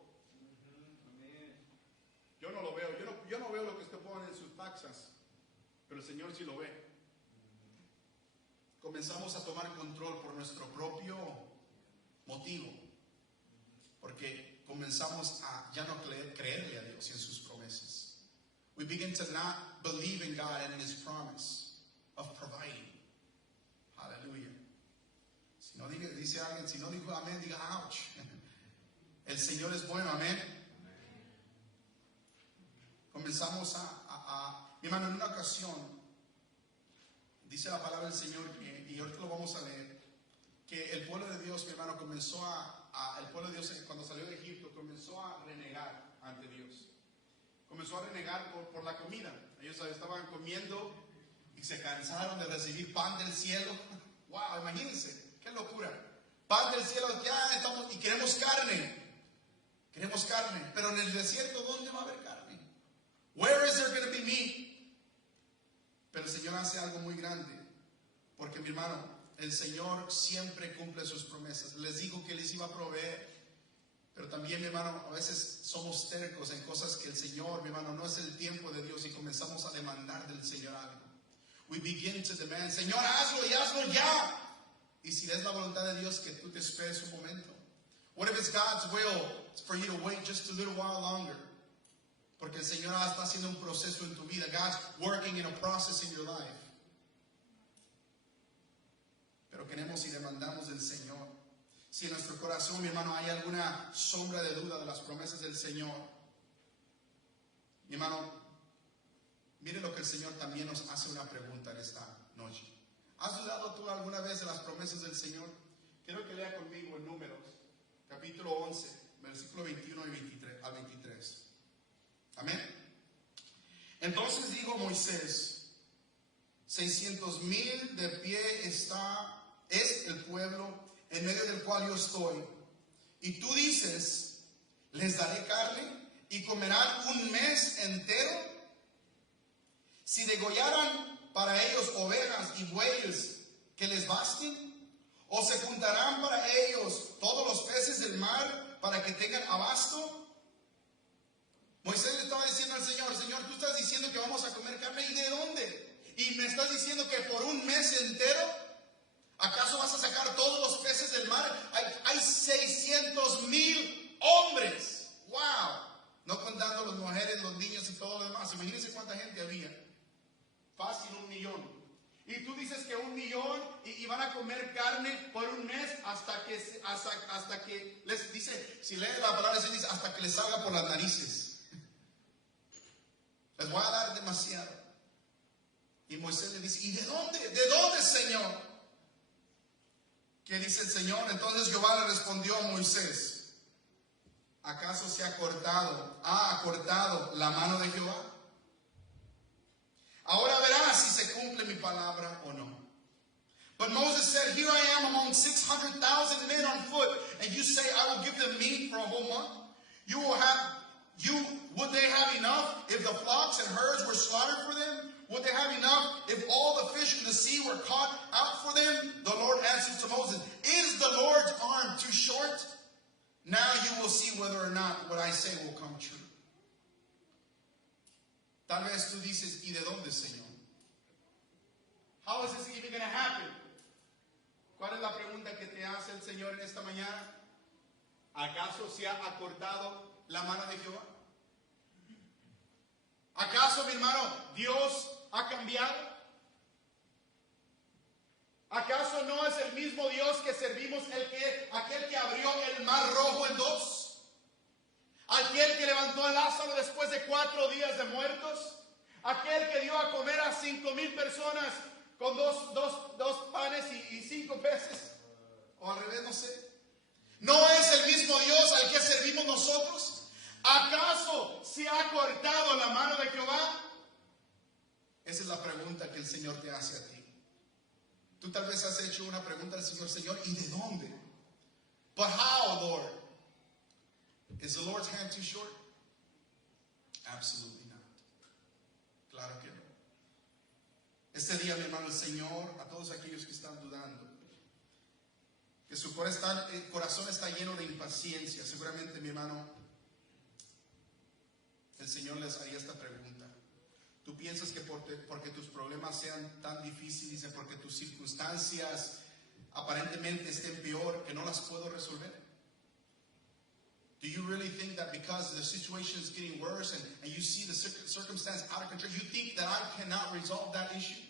Yo no lo veo, yo no veo lo que usted pone en sus taxas, pero el Señor sí lo ve. Comenzamos a tomar control por nuestro propio motivo, porque comenzamos a ya no creerle a Dios y en sus promesas. We begin to not believe in God and in His promise of providing. Hallelujah. Si no dice alguien, si no dijo amén, diga ouch. El Señor es bueno, amén. Comenzamos mi hermano, en una ocasión, dice la palabra del Señor, y ahorita lo vamos a leer, que el pueblo de Dios, mi hermano, comenzó el pueblo de Dios cuando salió de Egipto, comenzó a renegar ante Dios. Comenzó a renegar por la comida. Ellos estaban comiendo y se cansaron de recibir pan del cielo. Wow, imagínense, qué locura. Pan del cielo, ya estamos, y queremos carne. Queremos carne, pero en el desierto, ¿dónde va a haber carne? Where is there going to be meat? Pero el Señor hace algo muy grande, porque mi hermano, el Señor siempre cumple sus promesas. Les digo que les iba a proveer, pero también, mi hermano, a veces somos tercos en cosas que el Señor, mi hermano, no es el tiempo de Dios y comenzamos a demandar del Señor algo. We begin to demand, Señor, hazlo y hazlo ya. Y si es la voluntad de Dios, que tú te esperes un momento. What if it's God's will for you to wait just a little while longer? Porque el Señor está haciendo un proceso en tu vida. God's working in a process in your life. Pero queremos y demandamos del Señor. Si en nuestro corazón, mi hermano, hay alguna sombra de duda de las promesas del Señor, mi hermano, mire lo que el Señor también nos hace una pregunta en esta noche. ¿Has dudado tú alguna vez de las promesas del Señor? Quiero que lea conmigo en Números, capítulo 11, versículo 21 y 23. Amén. Entonces dijo Moisés, 600,000 de pie es el pueblo en medio del cual yo estoy. Y tú dices, les daré carne y comerán un mes entero. Si degollaran para ellos ovejas y bueyes que les basten, o se juntarán para ellos todos los peces del mar para que tengan abasto. Moisés le estaba diciendo al Señor, Señor, tú estás diciendo que vamos a comer carne, ¿y de dónde? Y me estás diciendo que por un mes entero, ¿acaso vas a sacar todos los peces del mar? Hay 600,000 hombres. ¡Wow! No contando las mujeres, los niños y todo lo demás. Imagínense cuánta gente había. Fácil 1,000,000. Y tú dices que 1,000,000 y van a comer carne por un mes hasta que les dice, si leen la palabra, se dice hasta que les salga por las narices. Les voy a dar demasiado. Y Moisés le dice, ¿y de dónde? ¿De dónde, Señor? ¿Qué dice el Señor? Entonces Jehová le respondió a Moisés, ¿acaso ha acortado la mano de Jehová? Ahora verás si se cumple mi palabra o no. But Moses said, here I am among 600,000 men on foot, and you say I will give them meat for a whole month? You will Would they have enough if the flocks and herds were slaughtered for them? Would they have enough if all the fish in the sea were caught out for them? The Lord answered to Moses, is the Lord's arm too short? Now you will see whether or not what I say will come true. Tal vez tú dices, ¿y de dónde, Señor? How is this even going to happen? ¿Cuál es la pregunta que te hace el Señor en esta mañana? ¿Acaso se ha acortado la mano de Jehová? ¿Acaso, mi hermano, Dios ha cambiado? ¿Acaso no es el mismo Dios que servimos aquel que abrió el mar rojo en dos? Aquel que levantó a Lázaro después de 4 días de muertos. Aquel que dio a comer a 5,000 personas con dos panes y 5 peces. O al revés, no sé. ¿No es el mismo Dios al que servimos nosotros? ¿Acaso se ha cortado la mano de Jehová? Esa es la pregunta que el Señor te hace a ti. Tú tal vez has hecho una pregunta al Señor, Señor, ¿y de dónde? But how, Lord? Is the Lord's hand too short? Absolutely not. Claro que no. Este día, mi hermano, el Señor, a todos aquellos que están dudando, que su corazón está lleno de impaciencia, seguramente, mi hermano, el Señor les haría esta pregunta. ¿Tú piensas que porque tus problemas sean tan difíciles y porque tus circunstancias aparentemente estén peor, que no las puedo resolver? Do you really think that because the situation is getting worse and you see the circumstance out of control, you think that I cannot resolve that issue?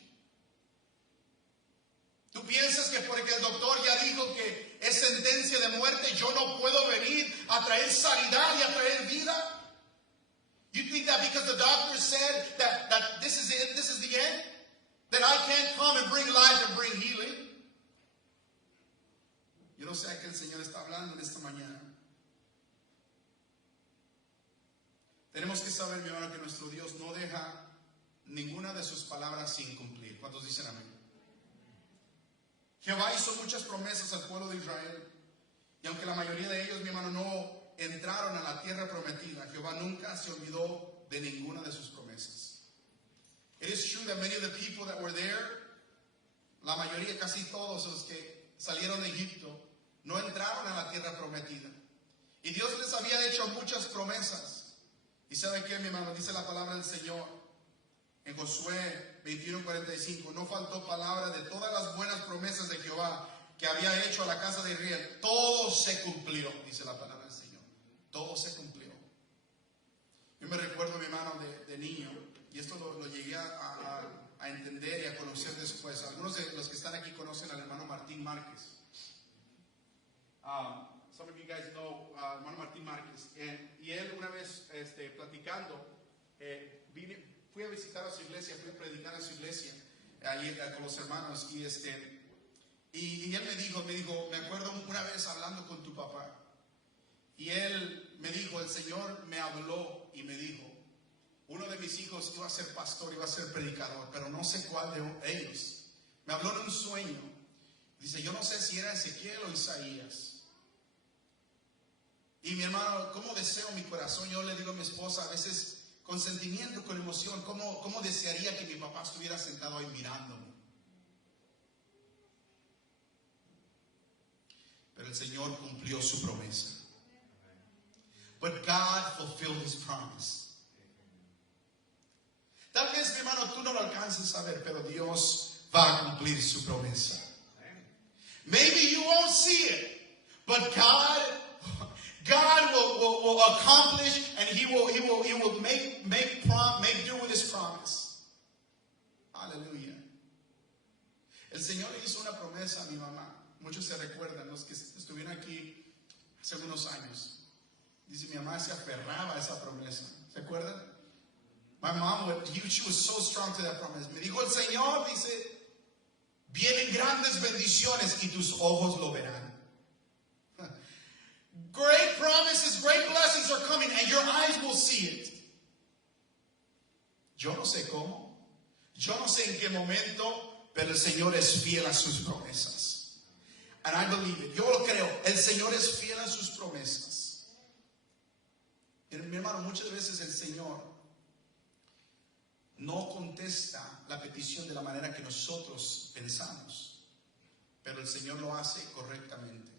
¿Tú piensas que porque el doctor ya dijo que es sentencia de muerte, yo no puedo venir a traer sanidad y a traer vida? You think that because the doctor said that this is it, this is the end, that I can't come and bring life and bring healing? Yo no sé a qué el Señor está hablando en esta mañana. Tenemos que saber, mi hermano, que nuestro Dios no deja ninguna de sus palabras sin cumplir. ¿Cuántos dicen amén? Jehová hizo muchas promesas al pueblo de Israel, y aunque la mayoría de ellos, mi hermano, no entraron a la tierra prometida, Jehová nunca se olvidó de ninguna de sus promesas. It is true that many of the people that were there, la mayoría, casi todos los que salieron de Egipto, no entraron a la tierra prometida. Y Dios les había hecho muchas promesas. ¿Y sabe qué, mi hermano? Dice la palabra del Señor en Josué 21:45. No faltó palabra de todas las buenas promesas de Jehová que había hecho a la casa de Israel. Todo se cumplió, dice la palabra del Señor. Todo se cumplió. Yo me recuerdo, mi hermano, de niño, y esto lo llegué a entender y a conocer después. Algunos de los que están aquí conocen al hermano Martín Márquez. Some of you guys know hermano Martín Márquez. Y él una vez platicando, fui a visitar a su iglesia, fui a predicar a su iglesia, allí con los hermanos, y él me dijo, me acuerdo una vez hablando con tu papá, y él me dijo, el Señor me habló y me dijo, uno de mis hijos iba a ser pastor, iba a ser predicador, pero no sé cuál de ellos. Me habló en un sueño. Dice, yo no sé si era Ezequiel o Isaías. Y mi hermano, ¿cómo deseo mi corazón? Yo le digo a mi esposa, a veces con sentimiento, con emoción, ¿cómo desearía que mi papá estuviera sentado ahí mirándome? Pero el Señor cumplió su promesa. But God fulfilled His promise. Tal vez, mi hermano, tú no lo alcances a ver, pero Dios va a cumplir su promesa. Maybe you won't see it, but God will accomplish, and He will make do with His promise. Aleluya. El Señor le hizo una promesa a mi mamá. Muchos se recuerdan, los que estuvieron aquí hace unos años. Dice, mi mamá se aferraba a esa promesa. ¿Se acuerdan? My mom, she was so strong to that promise. Me dijo el Señor, dice, vienen grandes bendiciones y tus ojos lo verán. Great promises, great blessings are coming and your eyes will see it. Yo no sé cómo, yo no sé en qué momento, pero el Señor es fiel a sus promesas. And I believe it. Yo lo creo. El Señor es fiel a sus promesas. Mi hermano, muchas veces el Señor no contesta la petición de la manera que nosotros pensamos, pero el Señor lo hace correctamente.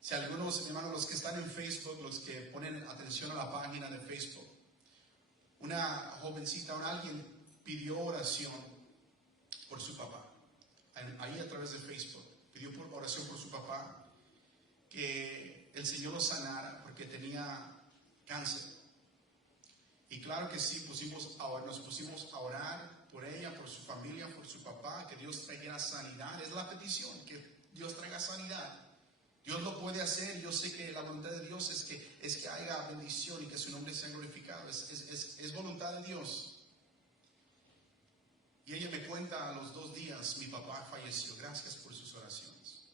Si algunos, mi hermano, los que están en Facebook, los que ponen atención a la página de Facebook, una jovencita, alguien pidió oración por su papá, ahí a través de Facebook, pidió oración por su papá, que el Señor lo sanara porque tenía cáncer. Y claro que sí, nos pusimos a orar por ella, por su familia, por su papá, que Dios traiga sanidad. Es la petición, que Dios traiga sanidad. Dios lo puede hacer. Yo sé que la voluntad de Dios es que haya bendición y que su nombre sea glorificado. Es voluntad de Dios. Y ella me cuenta, a los 2 días mi papá falleció. Gracias por sus oraciones.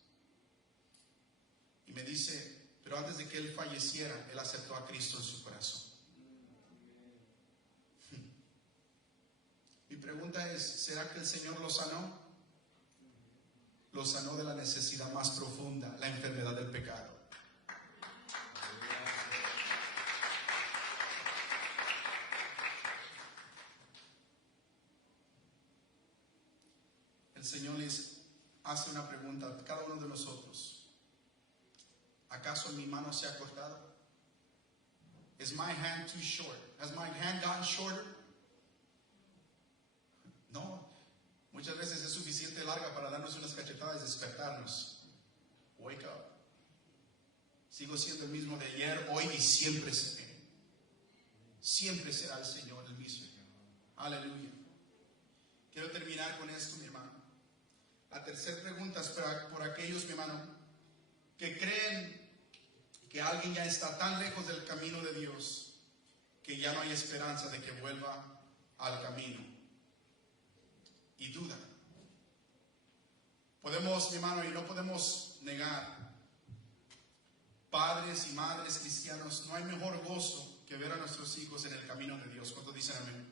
Y me dice, pero antes de que él falleciera, él aceptó a Cristo en su corazón. Mi pregunta es, ¿será que el Señor lo sanó? Lo sanó de la necesidad más profunda, la enfermedad del pecado. El Señor les hace una pregunta a cada uno de nosotros. ¿Acaso mi mano se ha cortado? Is my hand too short? Has my hand gotten shorter? No. Muchas veces es suficiente larga para darnos unas cachetadas y despertarnos. Wake up. Sigo siendo el mismo de ayer, hoy y siempre seré. Siempre será el Señor el mismo. Aleluya. Quiero terminar con esto, mi hermano. La tercera pregunta es por aquellos, mi hermano, que creen que alguien ya está tan lejos del camino de Dios que ya no hay esperanza de que vuelva al camino. Y duda. Podemos, mi hermano, y no podemos negar, padres y madres cristianos, no hay mejor gozo que ver a nuestros hijos en el camino de Dios. ¿Cuántos dicen amén?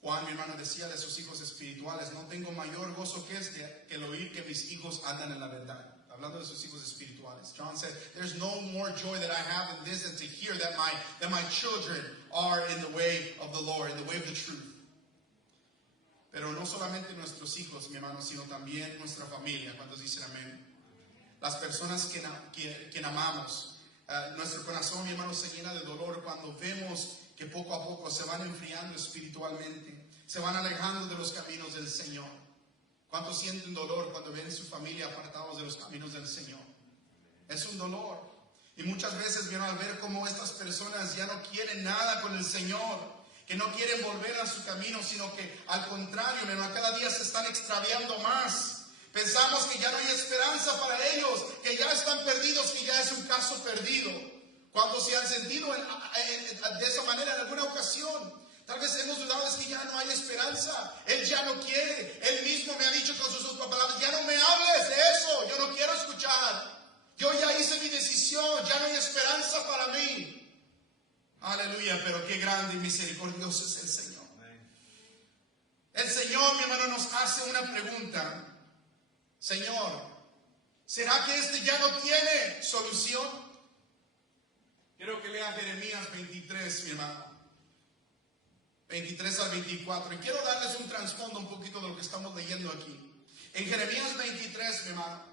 Juan, mi hermano, decía de sus hijos espirituales, no tengo mayor gozo que que el oír que mis hijos andan en la verdad. Hablando de sus hijos espirituales. John said, there's no more joy that I have in this than to hear that my children are in the way of the Lord, in the way of the truth. Pero no solamente nuestros hijos, mi hermano, sino también nuestra familia. ¿Cuántos dicen amén? Las personas que amamos. Nuestro corazón, mi hermano, se llena de dolor cuando vemos que poco a poco se van enfriando espiritualmente, se van alejando de los caminos del Señor. ¿Cuántos sienten dolor cuando ven su familia apartados de los caminos del Señor? Es un dolor. Y muchas veces, mi hermano, al ver cómo estas personas ya no quieren nada con el Señor, que no quieren volver a su camino, sino que al contrario, mi hermano, cada día se están extraviando más. Pensamos que ya no hay esperanza para ellos, que ya están perdidos, que ya es un caso perdido. ¿Cuántos se han sentido de esa manera en alguna ocasión? Tal vez hemos dudado, es que ya no hay esperanza. Él ya no quiere. Él mismo me ha dicho con sus palabras, ya no me hables de eso, yo no quiero escuchar. Yo ya hice mi decisión, ya no hay esperanza para mí. Aleluya, pero qué grande y misericordioso es el Señor. El Señor, mi hermano, nos hace una pregunta. Señor, ¿será que este ya no tiene solución? Quiero que lea Jeremías 23, mi hermano. 23 al 24. Y quiero darles un trasfondo un poquito de lo que estamos leyendo aquí. En Jeremías 23, mi hermano,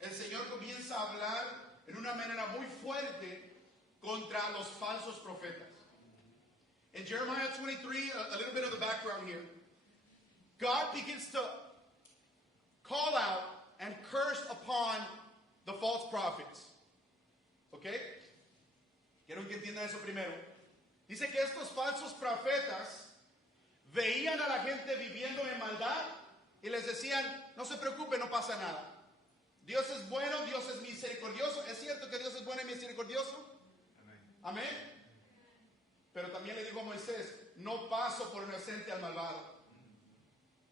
el Señor comienza a hablar en una manera muy fuerte contra los falsos profetas. In Jeremiah 23, a little bit of the background here, God begins to call out and curse upon the false prophets. Okay? Quiero que entiendan eso primero. Dice que estos falsos profetas veían a la gente viviendo en maldad y les decían, no se preocupe, no pasa nada. Dios es bueno, Dios es misericordioso. ¿Es cierto que Dios es bueno y misericordioso? Amén. Pero también le dijo a Moisés, no paso por inocente al malvado.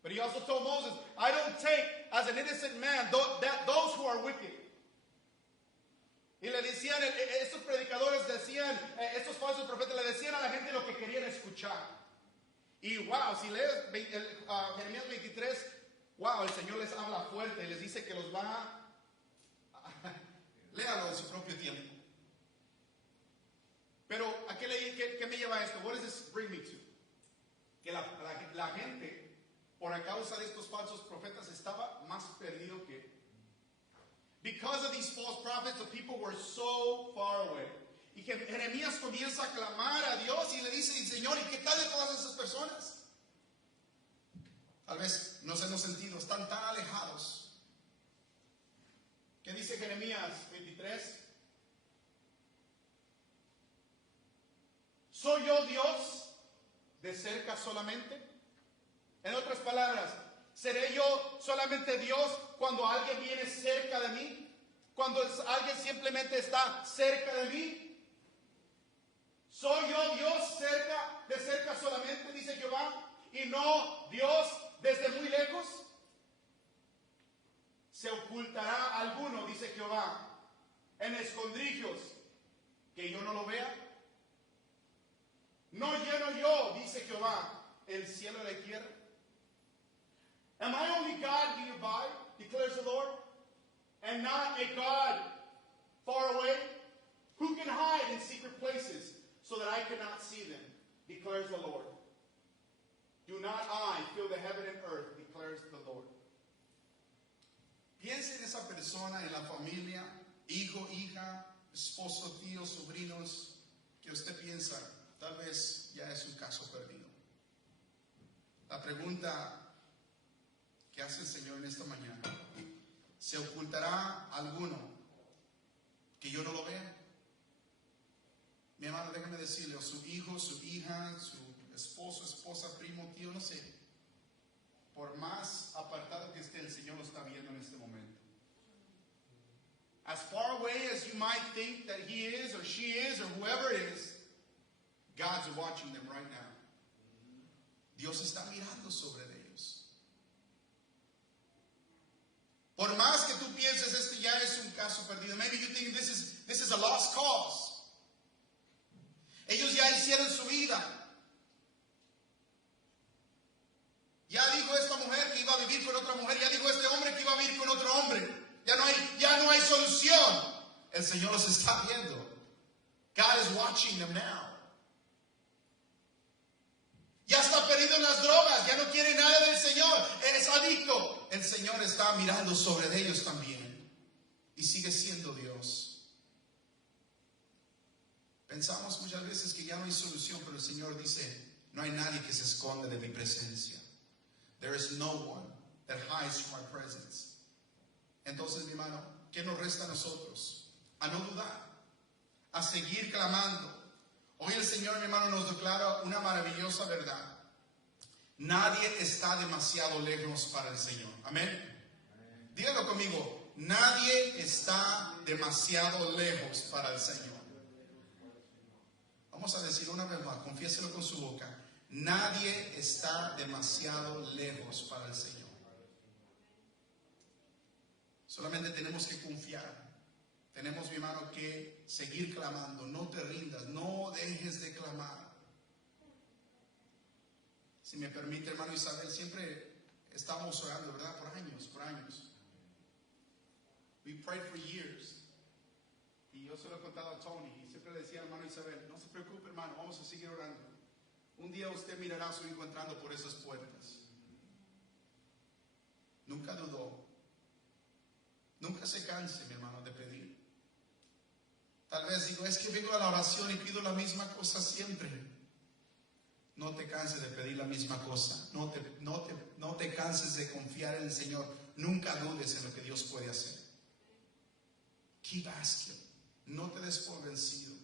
But he also told Moses, I don't take as an innocent man those who are wicked. Y le decían, estos predicadores decían, estos falsos profetas le decían a la gente lo que querían escuchar. Y wow, si lees Jeremías 23, wow, el Señor les habla fuerte y les dice que los va a... Léalo en su propio tiempo. Pero, ¿a qué me lleva esto? What does this bring me to? Que la gente, por causa de estos falsos profetas, estaba más perdido que... Because of these false prophets, the people were so far away. Y que Jeremías comienza a clamar a Dios y le dice, Señor, ¿y qué tal de todas esas personas? Tal vez nos hemos sentido, están tan alejados. ¿Qué dice Jeremías 23? ¿Soy yo Dios de cerca solamente? En otras palabras, ¿seré yo solamente Dios cuando alguien viene cerca de mí? Cuando alguien simplemente está cerca de mí. ¿Soy yo Dios de cerca solamente, dice Jehová, y no Dios desde muy lejos? ¿Se ocultará alguno, dice Jehová, en escondrijos que yo no lo vea? ¿No lleno yo, dice Jehová, el cielo y la tierra? Am I only God nearby, declares the Lord, and not a God far away? Who can hide in secret places so that I cannot see them, declares the Lord. Do not I fill the heaven and earth, declares the Lord. Piense en esa persona, en la familia, hijo, hija, esposo, tío, sobrinos, que usted piensa, tal vez ya es un caso perdido. La pregunta que hace el Señor en esta mañana, ¿se ocultará alguno que yo no lo vea? Mi hermano, déjame decirle, o su hijo, su hija, su esposo, esposa, primo, tío, no sé. Por más apartado que esté, el Señor lo está viendo en este momento. As far away as you might think that he is or she is or whoever it is, God's watching them right now. Dios está mirando sobre ellos. Por más que tú pienses, este ya es un caso perdido. Maybe you think this is a lost cause. Ellos ya hicieron su vida. Ya dijo esta mujer que iba a vivir con otra mujer. Ya dijo este hombre que iba a vivir con otro hombre. Ya no hay solución. El Señor los está viendo. God is watching them now. Ya está perdido en las drogas. Ya no quiere nada del Señor. Es adicto. El Señor está mirando sobre ellos también. Y sigue siendo Dios. Pensamos muchas veces que ya no hay solución, pero el Señor dice, no hay nadie que se esconde de mi presencia. There is no one that hides from my presence. Entonces, mi hermano, ¿qué nos resta a nosotros? A no dudar, a seguir clamando. Hoy el Señor, mi hermano, nos declara una maravillosa verdad. Nadie está demasiado lejos para el Señor. Amén. Dígalo conmigo. Nadie está demasiado lejos para el Señor. Vamos a decir una vez más, confiéselo con su boca. Nadie está demasiado lejos para el Señor. Solamente tenemos que confiar. Tenemos, mi hermano, que seguir clamando. No te rindas, no dejes de clamar. Si me permite, hermano Isabel, siempre estamos orando, ¿verdad? Por años. We prayed for years. Y yo se lo he contado a Tony. Y siempre le decía al hermano Isabel, no se preocupe, hermano, vamos a seguir orando. Un día usted mirará a su hijo entrando por esas puertas. Nunca dudó. Nunca se canse, mi hermano, de pedir. Tal vez digo, es que vengo a la oración y pido la misma cosa siempre. No te canses de pedir la misma cosa. No te canses de confiar en el Señor. Nunca dudes en lo que Dios puede hacer. Keep asking. No te des por vencido.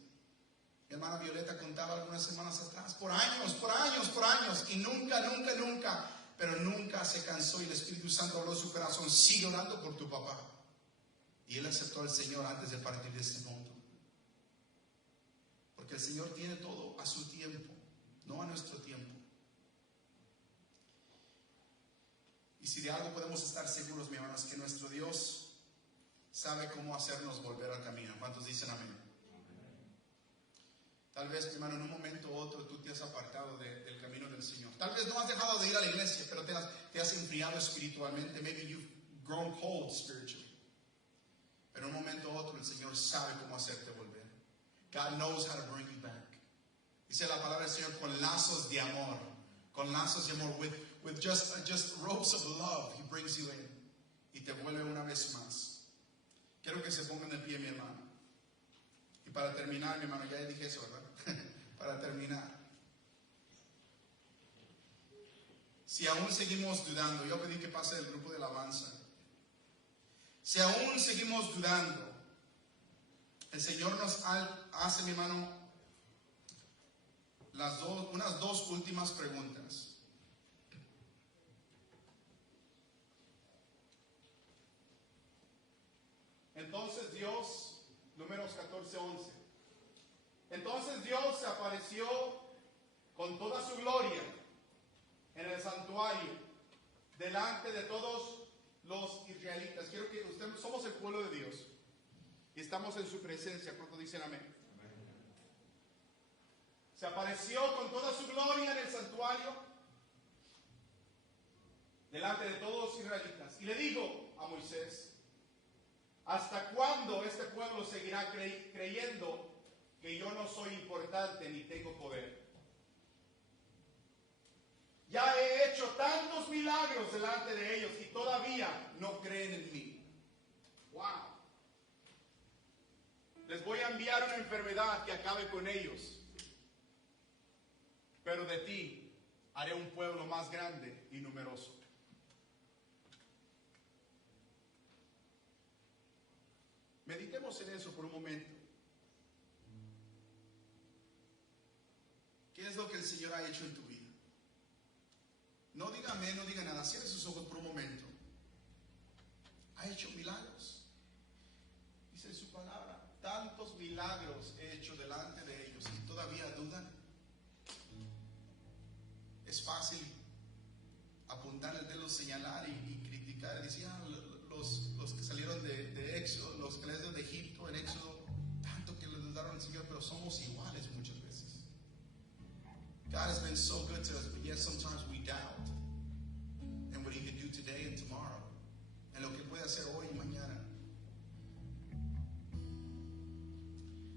Mi hermana Violeta contaba algunas semanas atrás, por años, y nunca, pero nunca se cansó y el Espíritu Santo habló en su corazón, sigue orando por tu papá. Y él aceptó al Señor antes de partir de este mundo. Porque el Señor tiene todo a su tiempo, no a nuestro tiempo. Y si de algo podemos estar seguros, mi hermano, es que nuestro Dios sabe cómo hacernos volver al camino. ¿Cuántos dicen amén? Tal vez, mi hermano, en un momento u otro tú te has apartado del camino del Señor. Tal vez no has dejado de ir a la iglesia, pero te has enfriado espiritualmente. Maybe you've grown cold spiritually. Pero en un momento u otro el Señor sabe cómo hacerte volver. God knows how to bring you back. Dice la palabra del Señor, con lazos de amor. Con lazos de amor. With just ropes of love, He brings you in. Y te vuelve una vez más. Quiero que se pongan de pie, mi hermano. Y para terminar, mi hermano, ya dije eso, ¿verdad? Para terminar. Si aún seguimos dudando, yo pedí que pase el grupo de alabanza. Si aún seguimos dudando, el Señor nos hace, mi hermano, unas dos últimas preguntas. Entonces Dios, Números 14:11. Entonces Dios se apareció con toda su gloria en el santuario delante de todos los israelitas. Quiero que ustedes, somos el pueblo de Dios y estamos en su presencia. ¿Cuántos dicen amén? Se apareció con toda su gloria en el santuario delante de todos los israelitas y le dijo a Moisés: ¿hasta cuándo este pueblo seguirá creyendo que yo no soy importante ni tengo poder? Ya he hecho tantos milagros delante de ellos y todavía no creen en mí. ¡Wow! Les voy a enviar una enfermedad que acabe con ellos. Pero de ti haré un pueblo más grande y numeroso. Meditemos en eso por un momento. ¿Qué es lo que el Señor ha hecho en tu vida? No diga amén, no diga nada. Cierre sus ojos por un momento. Ha hecho milagros. Dice en su palabra, tantos milagros he hecho delante de ellos y todavía dudan. Es fácil apuntar el dedo, señalar y criticar. Decía, los que salieron de Éxodo, los que salieron de Egipto, en Éxodo, tanto que le dudaron al Señor, pero somos iguales muchas veces. God has been so good to us, but yet sometimes we doubt. And what He can do today and tomorrow. En lo que puede hacer hoy y mañana.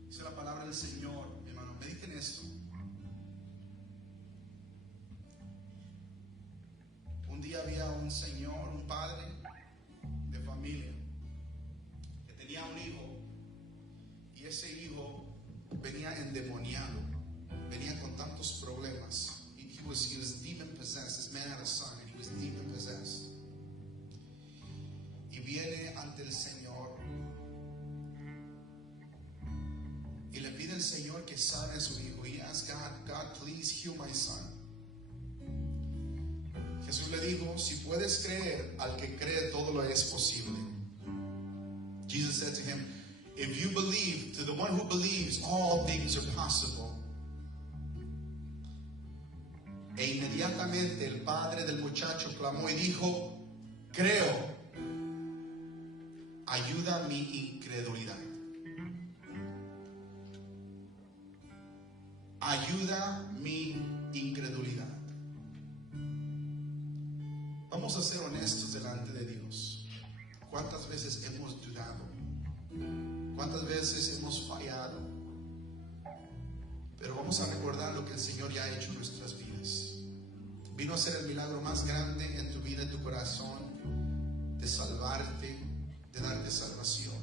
Dice la palabra del Señor, mi hermano, mediten esto. Un día había un señor, un padre de familia, que tenía un hijo, y ese hijo venía endemoniado, venía con tantos problemas. He was demon possessed. This man had a son, and he was demon possessed. Y viene ante el Señor y le pide al Señor que sane a su hijo. He asked God, please heal my son. Jesús le dijo, si puedes creer, al que cree todo lo es posible. Jesus said to him, if you believe, to the one who believes, all things are possible. E inmediatamente el padre del muchacho clamó y dijo, creo, ayuda mi incredulidad. Ayuda mi incredulidad. Vamos a ser honestos delante de Dios. ¿Cuántas veces hemos dudado? ¿Cuántas veces hemos fallado? Pero vamos a recordar lo que el Señor ya ha hecho en nuestras vidas. Vino a ser el milagro más grande en tu vida, en tu corazón, de salvarte, de darte salvación.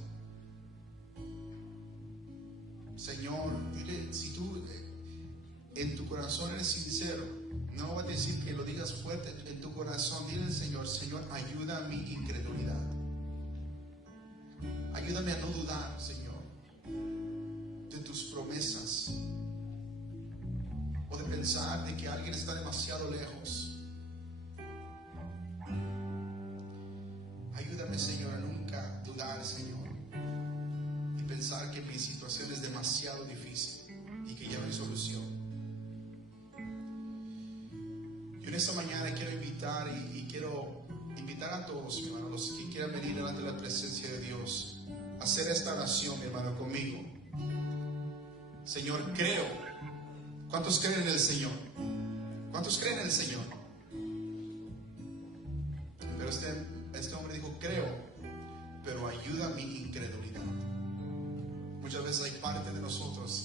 Señor, dile, si tú en tu corazón eres sincero, no va a decir que lo digas fuerte en tu corazón. Dile al Señor, Señor, ayuda a mi incredulidad. Ayúdame a no dudar, Señor, de tus promesas, o de pensar de que alguien está demasiado lejos. Ayúdame, Señor, a nunca dudar, Señor, y pensar que mi situación es demasiado difícil y que ya no hay solución. Yo en esta mañana quiero invitar y quiero invitar a todos, mi hermano, los que quieran venir delante de la presencia de Dios, a hacer esta oración, mi hermano, conmigo. Señor, creo. ¿Cuántos creen en el Señor? ¿Cuántos creen en el Señor? Pero este hombre dijo, creo, pero ayuda mi incredulidad. Muchas veces hay parte de nosotros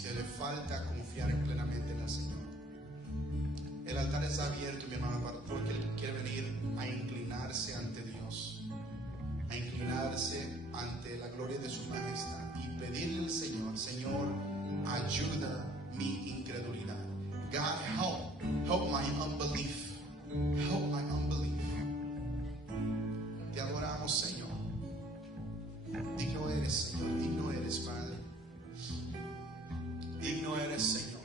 está abierto, mi hermano, porque Él quiere venir a inclinarse ante Dios, a inclinarse ante la gloria de su majestad y pedirle al Señor: Señor, ayuda mi incredulidad. God, help my unbelief. Help my unbelief. Te adoramos, Señor. Digno eres, Señor. Digno eres, Padre. Digno eres, Señor.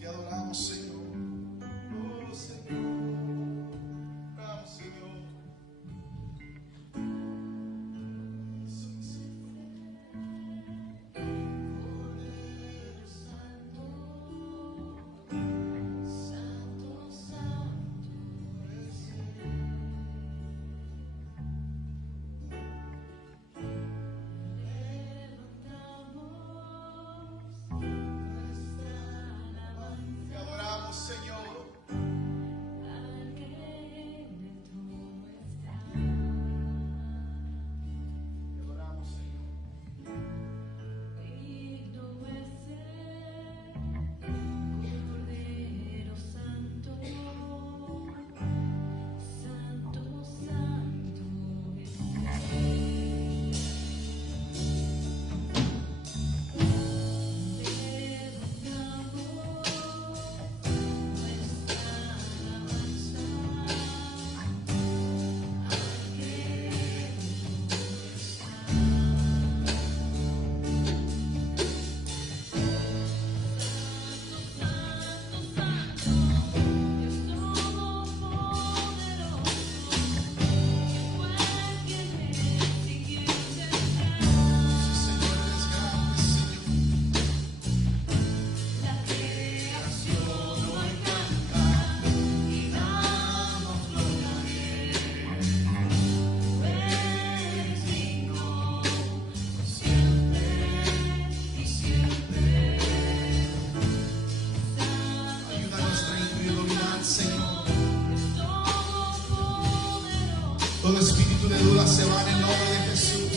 Te adoramos, Señor. Oh, Señor. Adoramos, Señor. Te adoramos, Señor. Te adoramos, Señor. Todo espíritu de duda se va en el nombre de Jesús.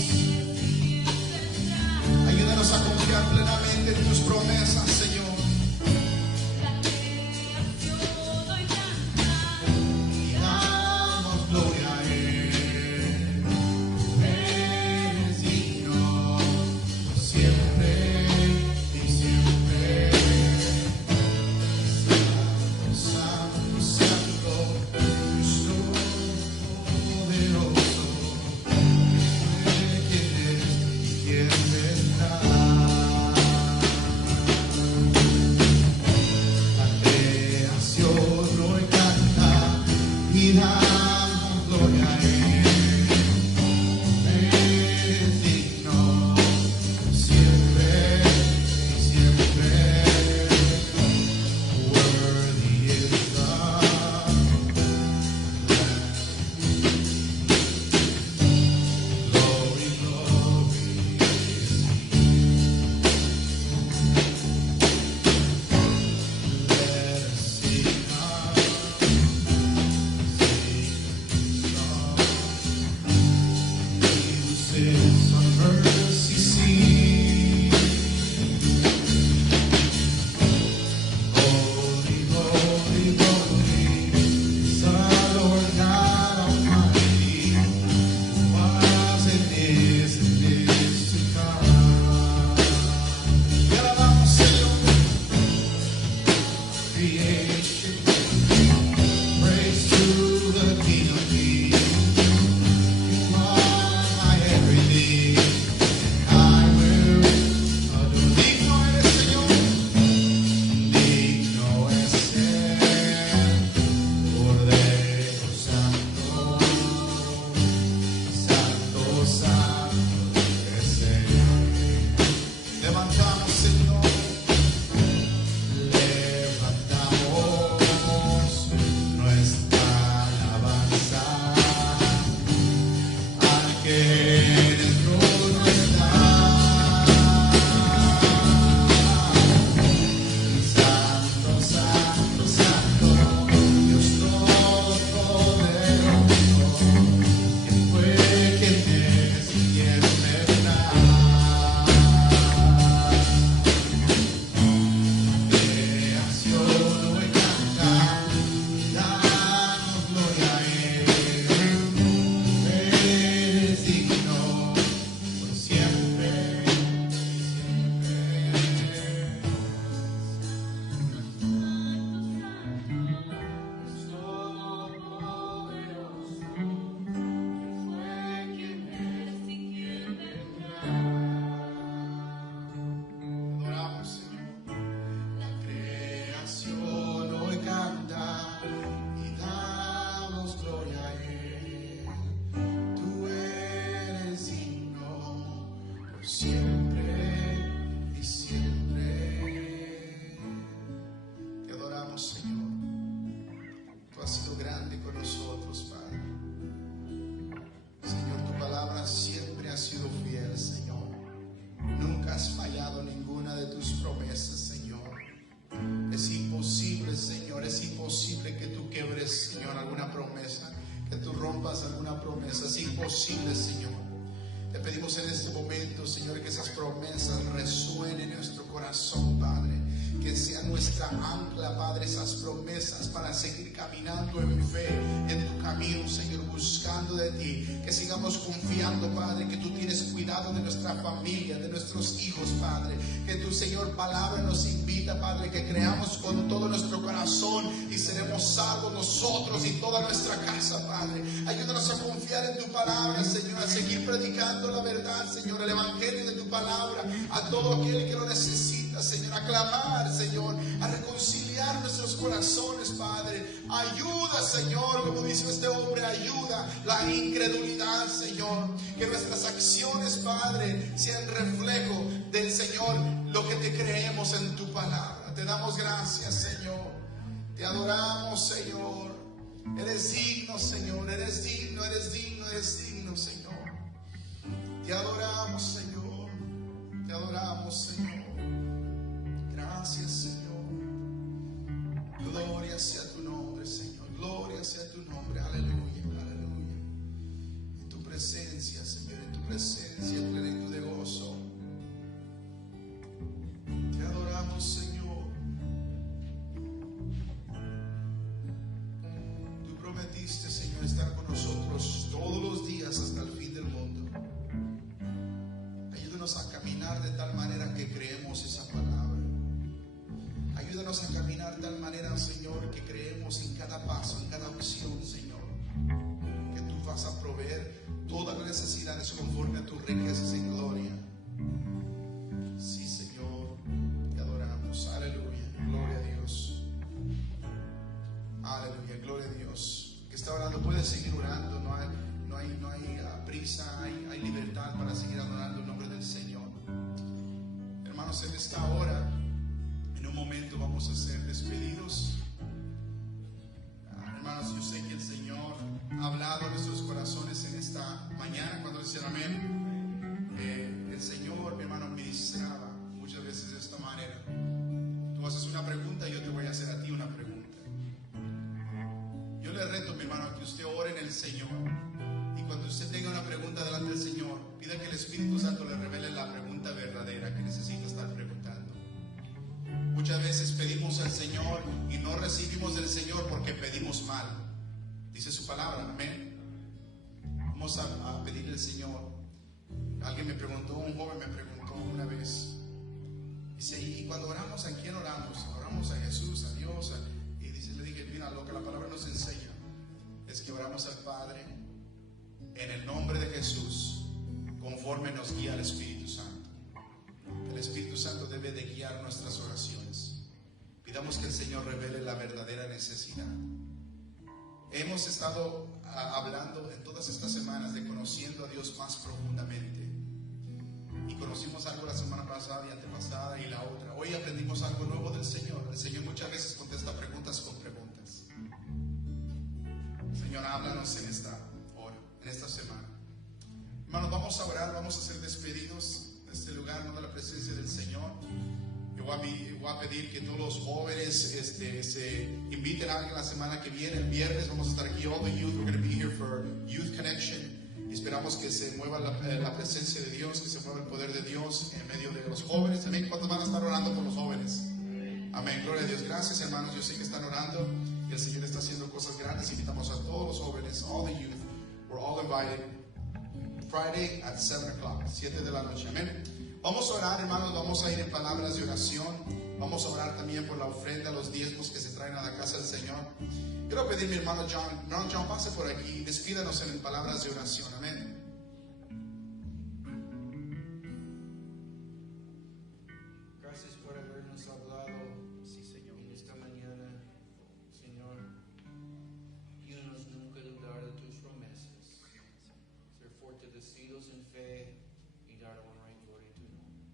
Ayúdanos a confiar plenamente en tus promesas, Señor. Y damos gloria a Él. Eres digno siempre y siempre. Santo, santo, Cristo. imposible que tú quebres, Señor, alguna promesa, que tú rompas alguna promesa. Es imposible, Señor. Te pedimos en este momento, Señor, que esas promesas resuenen en nuestro corazón, Padre. Que sea nuestra ancla, Padre, esas promesas para seguir caminando en fe en tu camino, Señor, buscando de ti. Que sigamos confiando, Padre, que tú tienes cuidado de nuestra familia, de nuestros hijos, Padre. Que tu, Señor, palabra nos invita, Padre, que creamos con todo nuestro corazón y seremos salvos nosotros y toda nuestra casa, Padre. Ayúdanos a confiar en tu palabra, Señor, a seguir predicando la verdad, Señor, el evangelio de tu palabra a todo aquel que lo necesita, Señor, a clamar, Señor, a reconciliar nuestros corazones, Padre. Ayuda, Señor, como dice este hombre, ayuda la incredulidad, Señor. Que nuestras acciones, Padre, sean reflejo del Señor, lo que te creemos en tu palabra. Te damos gracias, Señor. Te adoramos, Señor. Eres digno, Señor. Eres digno, eres digno, eres digno, Señor. Te adoramos, Señor. Te adoramos, Señor. Gracias, Señor. Gloria sea tu nombre, Señor. Gloria sea tu nombre. Aleluya, aleluya. En tu presencia, Señor, en tu presencia, plenitud de gozo. Te adoramos, Señor. Tú prometiste, Señor, estar con nosotros todos los días hasta el fin del mundo. Ayúdanos a caminar de tal manera que creemos esa palabra. Ayúdanos a caminar de tal manera, Señor, que creemos en cada paso, en cada opción, Señor, que tú vas a proveer todas las necesidades conforme a tus riquezas en gloria. Sí, Señor, te adoramos. Aleluya, gloria a Dios. Aleluya, gloria a Dios. Que está orando, puede seguir orando, no hay prisa, hay libertad para seguir adorando el nombre del Señor. Hermanos, en esta hora, en un momento vamos a ser despedidos. Hermanos, yo sé que el Señor ha hablado a nuestros corazones en esta mañana cuando dicen amén. El Señor, mi hermano, ministraba muchas veces de esta manera. Tú haces una pregunta y yo te voy a hacer a ti una pregunta. Yo le reto, mi hermano, a que usted ore en el Señor. Y cuando usted tenga una pregunta delante del Señor, pida que el Espíritu Santo le revele la pregunta verdadera que necesita estar preguntando. Muchas veces pedimos al Señor y no recibimos del Señor porque pedimos mal. Dice su palabra, amén. Vamos a pedirle al Señor. Alguien me preguntó, un joven me preguntó una vez. Dice, ¿y cuando oramos, a quién oramos? Oramos a Jesús, a Dios. Y dice, le dije, mira, lo que la palabra nos enseña es que oramos al Padre en el nombre de Jesús, conforme nos guía el Espíritu Santo. El Espíritu Santo debe de guiar nuestras oraciones. Pidamos que el Señor revele la verdadera necesidad. Hemos estado hablando en todas estas semanas de conociendo a Dios más profundamente. Y conocimos algo la semana pasada y antepasada y la otra. Hoy aprendimos algo nuevo del Señor. El Señor muchas veces contesta preguntas con preguntas. Señor, háblanos en esta hora, en esta semana. Hermanos, vamos a orar, vamos a ser despedidos de este lugar, no de la presencia del Señor. Yo voy a pedir que todos los jóvenes se inviten a alguien la semana que viene, el viernes. Vamos a estar aquí, all the youth. We're going to be here for Youth Connection. Y esperamos que se mueva la presencia de Dios, que se mueva el poder de Dios en medio de los jóvenes. También, ¿cuántos van a estar orando por los jóvenes? Amén, gloria a Dios. Gracias, hermanos. Yo sé que están orando y el Señor está haciendo cosas grandes. Invitamos a todos los jóvenes, all the youth. We're all invited. Friday at 7 o'clock, 7 de la noche. Amén. Vamos a orar, hermanos. Vamos a ir en palabras de oración. Vamos a orar también por la ofrenda, los diezmos que se traen a la casa del Señor. Quiero pedir a mi hermano John. Hermano John, pase por aquí. Despídanos en palabras de oración. Amén. Gracias por habernos hablado. Sí, Señor. En esta mañana, Señor, ayúdanos nunca a dudar de tus promesas. Ser fortalecidos en fe y dar honra y gloria a tu nombre.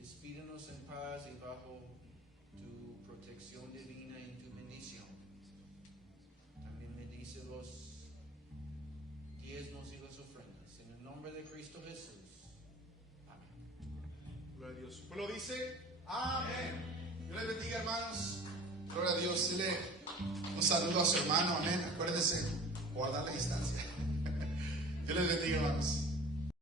Despídanos en paz y bajo tu protección divina y tu bendición. También bendice los diezmos y las ofrendas. En el nombre de Cristo Jesús. Amén. Gloria a Dios. Su pueblo dice, amén. Dios les bendiga, hermanos. Gloria a Dios. Un saludo a su hermano, amén. Acuérdense, guardar la distancia. Dios les bendiga, hermanos.